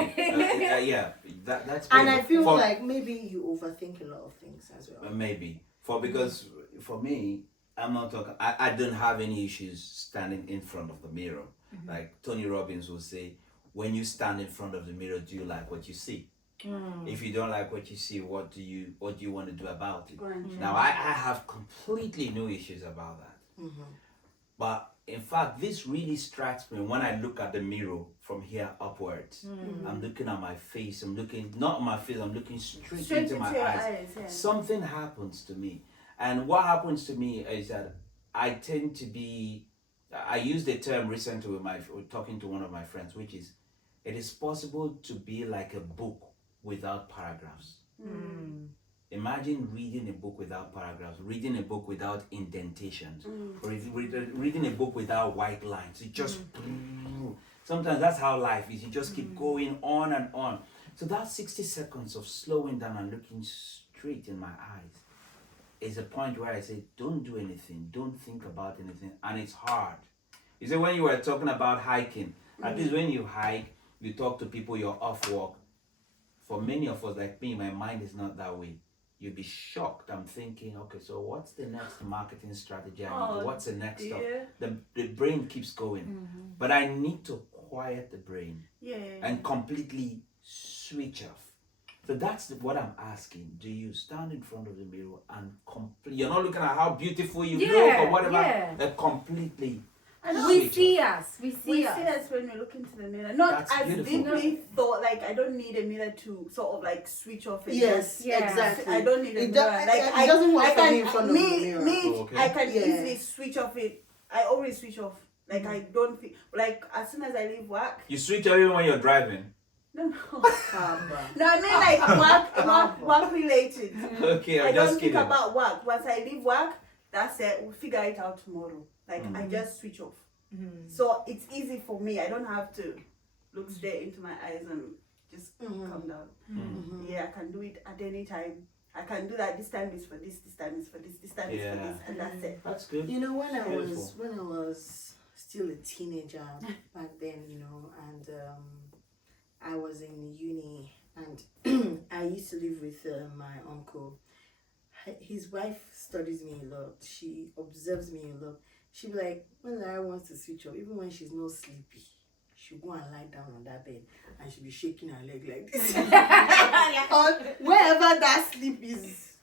that's And I beautiful. feel For- like maybe you overthink a lot of things as well. maybe because for me, I'm not talking. I don't have any issues standing in front of the mirror. Like Tony Robbins will say, when you stand in front of the mirror, do you like what you see? If you don't like what you see, what do you want to do about it? Now I have completely no issues about that. But in fact, this really strikes me when I look at the mirror from here upwards. I'm looking at my face. I'm looking not at my face. I'm looking straight into my your eyes. yeah. Something happens to me, and what happens to me is that I tend to be. I used the term recently with talking to one of my friends, which is, it is possible to be like a book without paragraphs. Imagine reading a book without paragraphs, reading a book without indentations, or reading a book without white lines. It just sometimes that's how life is. You just keep going on and on. So that 60 seconds of slowing down and looking straight in my eyes is a point where I say, don't do anything, don't think about anything, and it's hard. You see, when you were talking about hiking, at least when you hike, you talk to people, you're off walk. For many of us, like me, my mind is not that way. You'll be shocked. I'm thinking, okay, so what's the next marketing strategy I need? What's the next stuff? The brain keeps going. But I need to quiet the brain and completely switch off. So that's what I'm asking. Do you stand in front of the mirror and you're not looking at how beautiful you look or whatever, completely We see us. We We see us. see us when we look into the mirror. Not That's as beautiful. deeply thought, like I don't need a mirror to sort of like switch off and Yes, just- Yeah. exactly. I don't need a It mirror. it doesn't work I for me can, in front of the mirror. I can Yeah. easily switch off it. I always switch off. Like I don't think, like as soon as I leave work. You switch off even when you're driving. No, no. Calm down. No, I mean like work related. Okay, I I'm don't just think kidding. about work. Once I leave work, that's it. We'll figure it out tomorrow. Like I just switch off. So it's easy for me. I don't have to look straight into my eyes and just calm down. Yeah, I can do it at any time. I can do that. This time is for this. This time is for this. This time is for this, and that's it. That's good. You know, when I Beautiful. was still a teenager back then, and I was in uni, and I used to live with my uncle. His wife studies me a lot. She observes me a lot. She'll be like, when Lara wants to switch off, even when she's not sleepy, she'll go and lie down on that bed and she'll be shaking her leg like this. Or wherever that sleep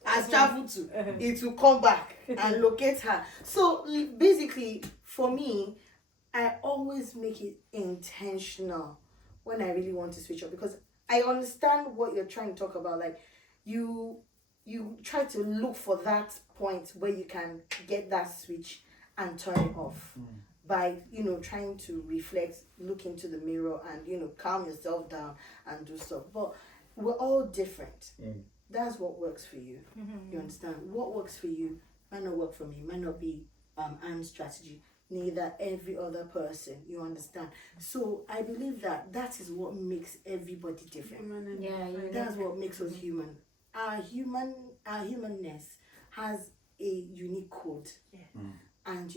has traveled to, it will come back and locate her. So basically, for me, I always make it intentional when I really want to switch off, because I understand what you're trying to talk about. Like you try to look for that point where you can get that switch and turn it off by trying to reflect, look into the mirror, and calm yourself down and do stuff. But we're all different. That's what works for you. You understand? What works for you might not work for me, might not be Anne's strategy, neither every other person. You understand? So I believe that is what makes everybody different. That's what makes us human. Our humanness has a unique code. And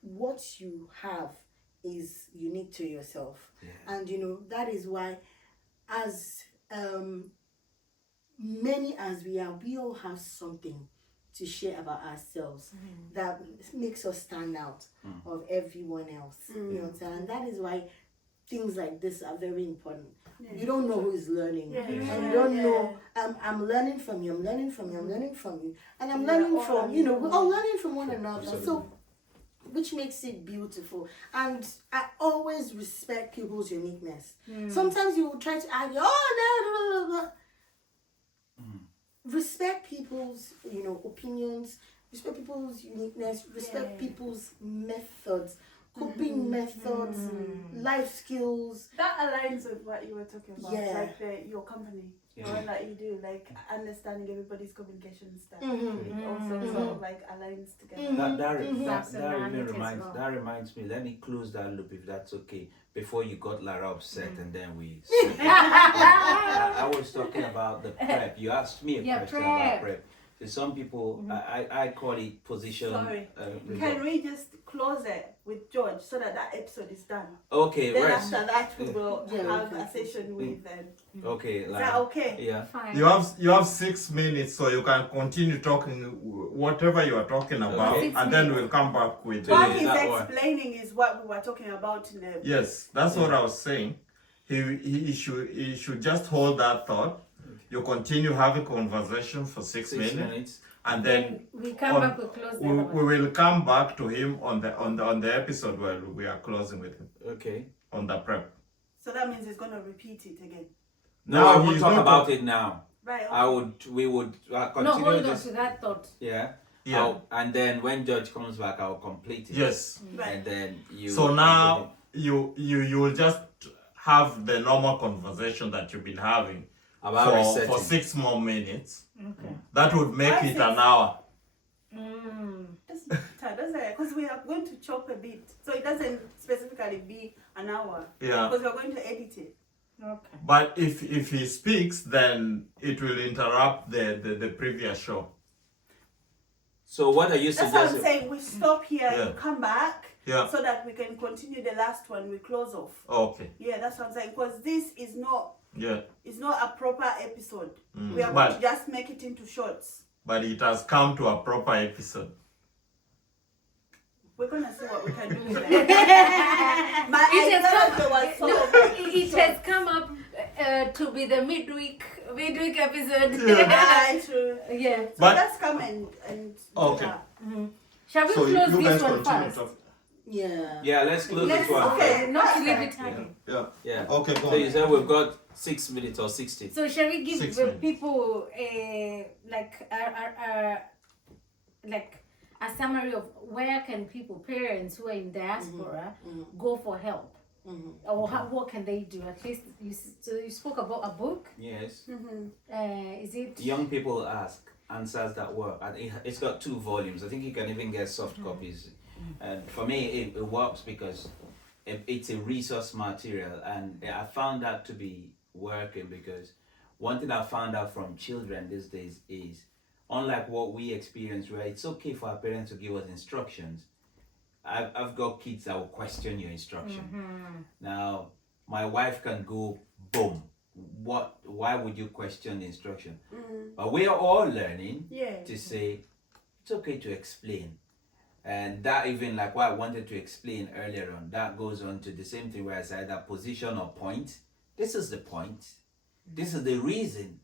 what you have is unique to yourself. And that is why, as many as we are, we all have something to share about ourselves that makes us stand out of everyone else. You understand? And that is why things like this are very important. You don't know who is learning, and you don't know. I'm learning from you. I'm learning from you. I'm learning from you, and I'm learning from we're all learning from one another. Absolutely. So, which makes it beautiful. And I always respect people's uniqueness. Sometimes you will try to argue, oh no, blah, blah, blah. Respect people's opinions. Respect people's uniqueness. Respect people's methods coping methods, life skills. That aligns with what you were talking about, Yeah. like your company, the one that you do, like understanding everybody's communication style. Mm-hmm. It also sort of like aligns together. That reminds me. Let me close that loop if that's okay. Before you got Lara upset and then we. I was talking about the prep. You asked me a question about prep. So some people, I call it position. Sorry. Can we just close it with George so that episode is done? Okay, then right. after that we will have a session with them. Okay, is that okay? Yeah. Fine. You have 6 minutes, so you can continue talking whatever you are talking about, Okay. and then we'll come back with What it. he's that one. explaining is what we were talking about in the. Yes, that's what I was saying. He should just hold that thought. You continue having conversation for 6 minutes, and then we come back, we close the we will come back to him on the episode where we are closing with him. Okay. On the prep. So that means he's gonna repeat it again. No, I won't he's talk not about it now. Right. Okay. We would continue. No, hold on this. to that thought. Yeah. Yeah. And then when George comes back, I'll complete it. Yes. Right. And then you. So now you will just have the normal conversation that you've been having about resetting. for 6 more minutes. Okay. That would make Why it 6? an hour. Because we are going to chop a bit, so it doesn't specifically be an hour. Yeah. Because we are going to edit it. Okay. But if he speaks, then it will interrupt the previous show. So what are you That's what I'm suggesting? saying. We stop here Yeah. and come back. Yeah. So that we can continue the last one. We close off. Okay. Yeah, that's what I'm saying. Because this is not. Yeah. It's not a proper episode. We are But- going to just make it into shorts. But it has come to a proper episode. We're gonna see what we can do with that. My It has idea come- was sort No, of like it has come up to be the midweek episode. Yeah, true. Yeah. So But- let's come and Okay. do that. Shall we So close you this guys one continue first? talking. Yeah. Yeah, let's close Let's, this one. okay. not to leave it hanging. Yeah. Yeah. Okay, go So you on. said we've got 6 minutes or 60. So shall we give 6 the minutes. people like a summary of where can people, parents who are in diaspora, go for help? Or what can they do? At least you spoke about a book. Yes. Is it? Young people ask answers that work. And it's got 2 volumes. I think you can even get soft copies. And for me, it works because it's a resource material, and I found that to be working because one thing I found out from children these days is, unlike what we experience, where it's okay for our parents to give us instructions, I've got kids that will question your instruction. Now, my wife can go, boom, why would you question the instruction? But we are all learning to say, it's okay to explain. And that even like what I wanted to explain earlier on, that goes on to the same thing where I said that position or point. This is the point. This is the reason.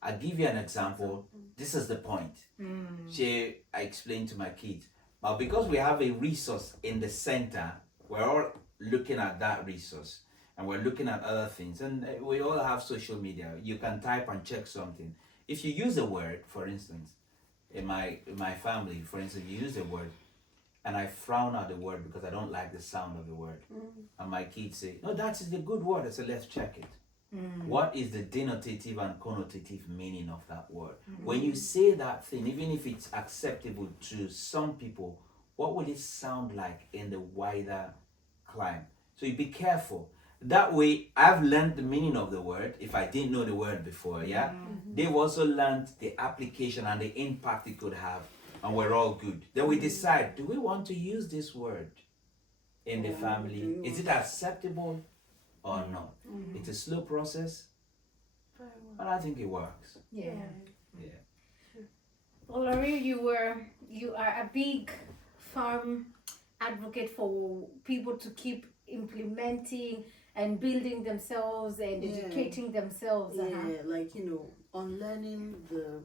I give you an example. This is the point. I explained to my kids. But because we have a resource in the center, we're all looking at that resource. And we're looking at other things. And we all have social media. You can type and check something. If you use a word, for instance, in my family, for instance, you use a word, and I frown at the word because I don't like the sound of the word. And my kids say, no, that is the good word. I say, let's check it. What is the denotative and connotative meaning of that word? When you say that thing, even if it's acceptable to some people, what will it sound like in the wider climb? So you be careful. That way, I've learned the meaning of the word, if I didn't know the word before, yeah? They've also learned the application and the impact it could have, and we're all good. Then we decide, do we want to use this word in the family? Is it acceptable or not? It's a slow process, but I think it works. Yeah. Yeah. Olori, you are a big firm advocate for people to keep implementing and building themselves and educating themselves. Yeah, like, unlearning the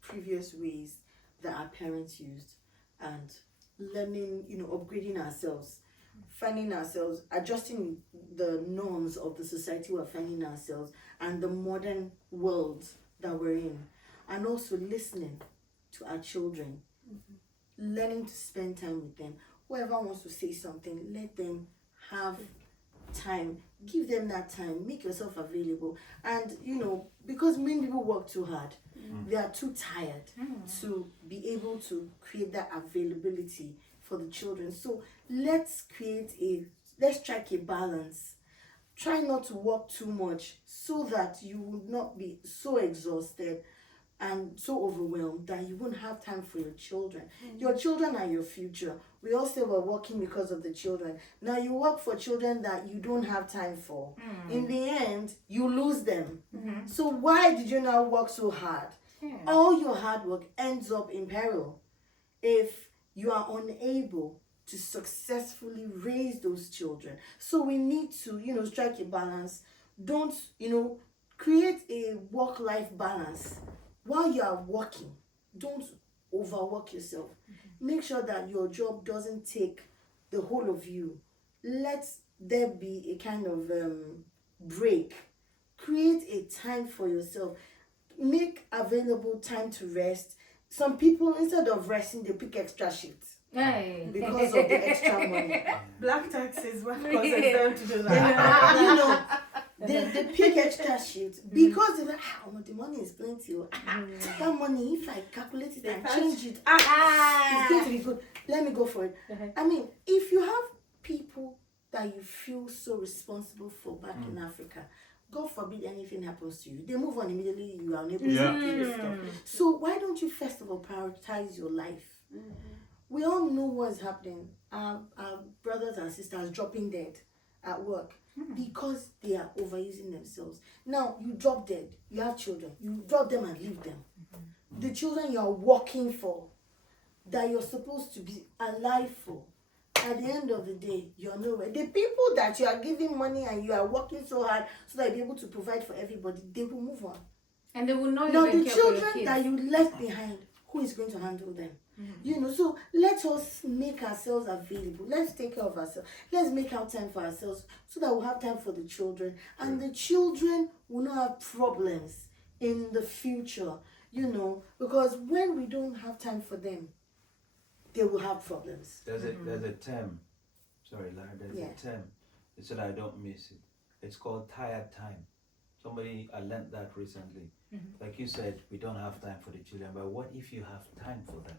previous ways that our parents used and learning, upgrading ourselves, finding ourselves, adjusting the norms of the society we're finding ourselves and the modern world that we're in, and also listening to our children, learning to spend time with them, whoever wants to say something, let them have time. Give them that time. Make yourself available. And because many people work too hard, they are too tired to be able to create that availability for the children. So let's strike a balance. Try not to work too much so that you will not be so exhausted and so overwhelmed that you won't have time for your children. Your children are your future. We all say we're working because of the children. Now you work for children that you don't have time for. In the end, you lose them. So why did you now work so hard? All your hard work ends up in peril if you are unable to successfully raise those children. So we need to, strike a balance. Don't, create a work-life balance. While you are working, don't overwork yourself. Make sure that your job doesn't take the whole of you. Let there be a kind of break. Create a time for yourself. Make available time to rest. Some people, instead of resting, they pick extra shifts. Because of the extra money. Black taxes, what causes them to do that? They pick extra shifts because they're like, the money is plenty. That money, if I calculate it and change it, it's going to be good. Let me go for it. I mean, if you have people that you feel so responsible for back in Africa, God forbid anything happens to you, they move on immediately. You are unable to do your stuff. So why don't you first of all prioritize your life? We all know what's happening. Our brothers and sisters dropping dead at work because they are overusing themselves. Now, you drop dead. You have children. You drop them and leave them. The children you are working for, that you're supposed to be alive for, at the end of the day, you're nowhere. The people that you are giving money and you are working so hard so that you'll be able to provide for everybody, they will move on. And they will not now even the care for your children kids. that you left behind, who is going to handle them? So let us make ourselves available. Let's take care of ourselves. Let's make out time for ourselves so that we'll have time for the children. And the children will not have problems in the future, because when we don't have time for them, they will have problems. There's a term. Sorry, Lara, there's a term. So that I don't miss it. It's called tired time. I learned that recently. Like you said, we don't have time for the children, but what if you have time for them?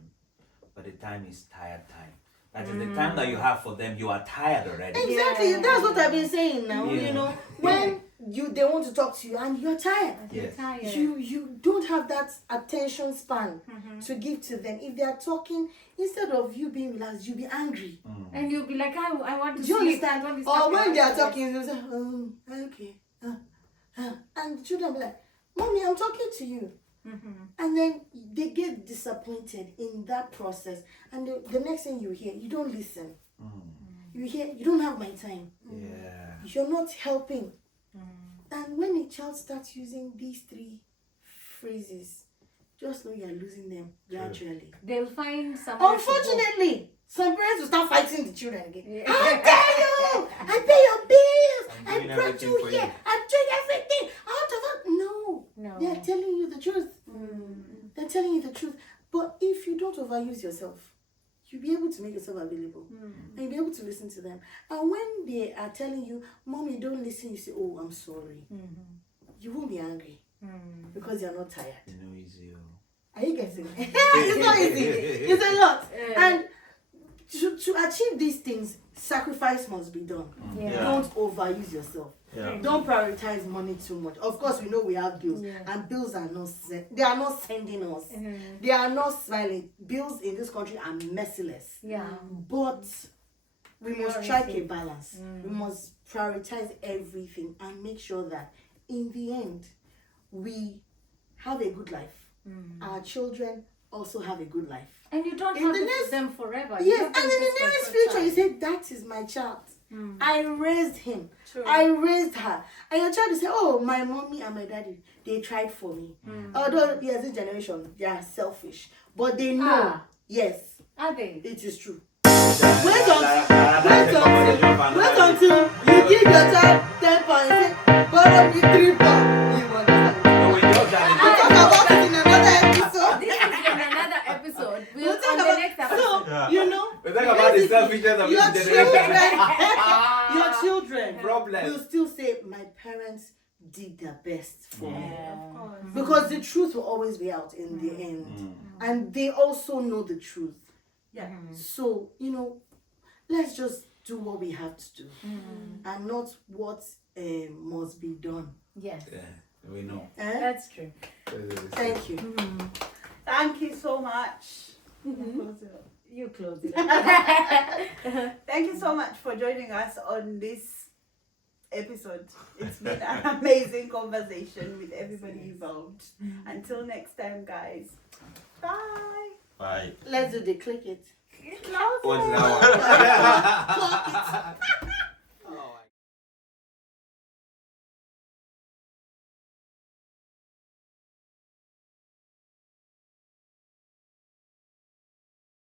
But the time is tired time. That is the time that you have for them, you are tired already. Exactly, that's what I've been saying now. When they want to talk to you and you're tired. Yes. You don't have that attention span to give to them. If they are talking, instead of you being relaxed, you'll be angry. And you'll be like, I want to Do you sleep. understand? Or when they are talking, you'll say, okay. And the children will be like, Mommy, I'm talking to you. And then they get disappointed in that process. And the next thing you hear, you don't listen. You hear, you don't have my time. You're not helping. And when a child starts using these three phrases, just know you're losing them gradually. They'll find someone. Unfortunately, some parents will start fighting the children again. How dare you! I pay your bills. I brought you here. I'm doing everything. No. They're telling you the truth. They're telling you the truth. But if you don't overuse yourself, you'll be able to make yourself available. And you'll be able to listen to them. And when they are telling you, Mommy, don't listen, you say, oh, I'm sorry. You won't be angry because you're not tired. Easy. Are you getting it? It's not easy. It's a lot. And to achieve these things, sacrifice must be done. Don't overuse yourself. Don't prioritize money too much. Of course, we know we have bills, and bills are not they are not sending us. They are not smiling. Bills in this country are merciless. But we must strike a balance. We must prioritize everything and make sure that in the end we have a good life. Our children also have a good life. And you don't have to keep them forever. Yes, and in the nearest future, you say, that is my child. I raised him. True. I raised her. And your child will say, oh, my mommy and my daddy, they tried for me. Although, yes, this generation, they are selfish. But they know, yes, Are they? it is true. Wait until you give your child 10 points, say, borrow me 3 pounds. You understand? We'll talk about it in another episode. This is in another episode. We'll talk on about the next episode. So, we talk about the selfishness your children Problem. will still say, my parents did their best for me. Of course. Because the truth will always be out in the end. And they also know the truth. Yeah. So, let's just do what we have to do. And not what must be done. Yes. Yeah, we know. That's true. Thank you. Thank you so much. You close it. Thank you so much for joining us on this episode. It's been an amazing conversation with everybody involved. Until next time, guys. Bye. Bye. Let's do the click it. What's that one? Click it.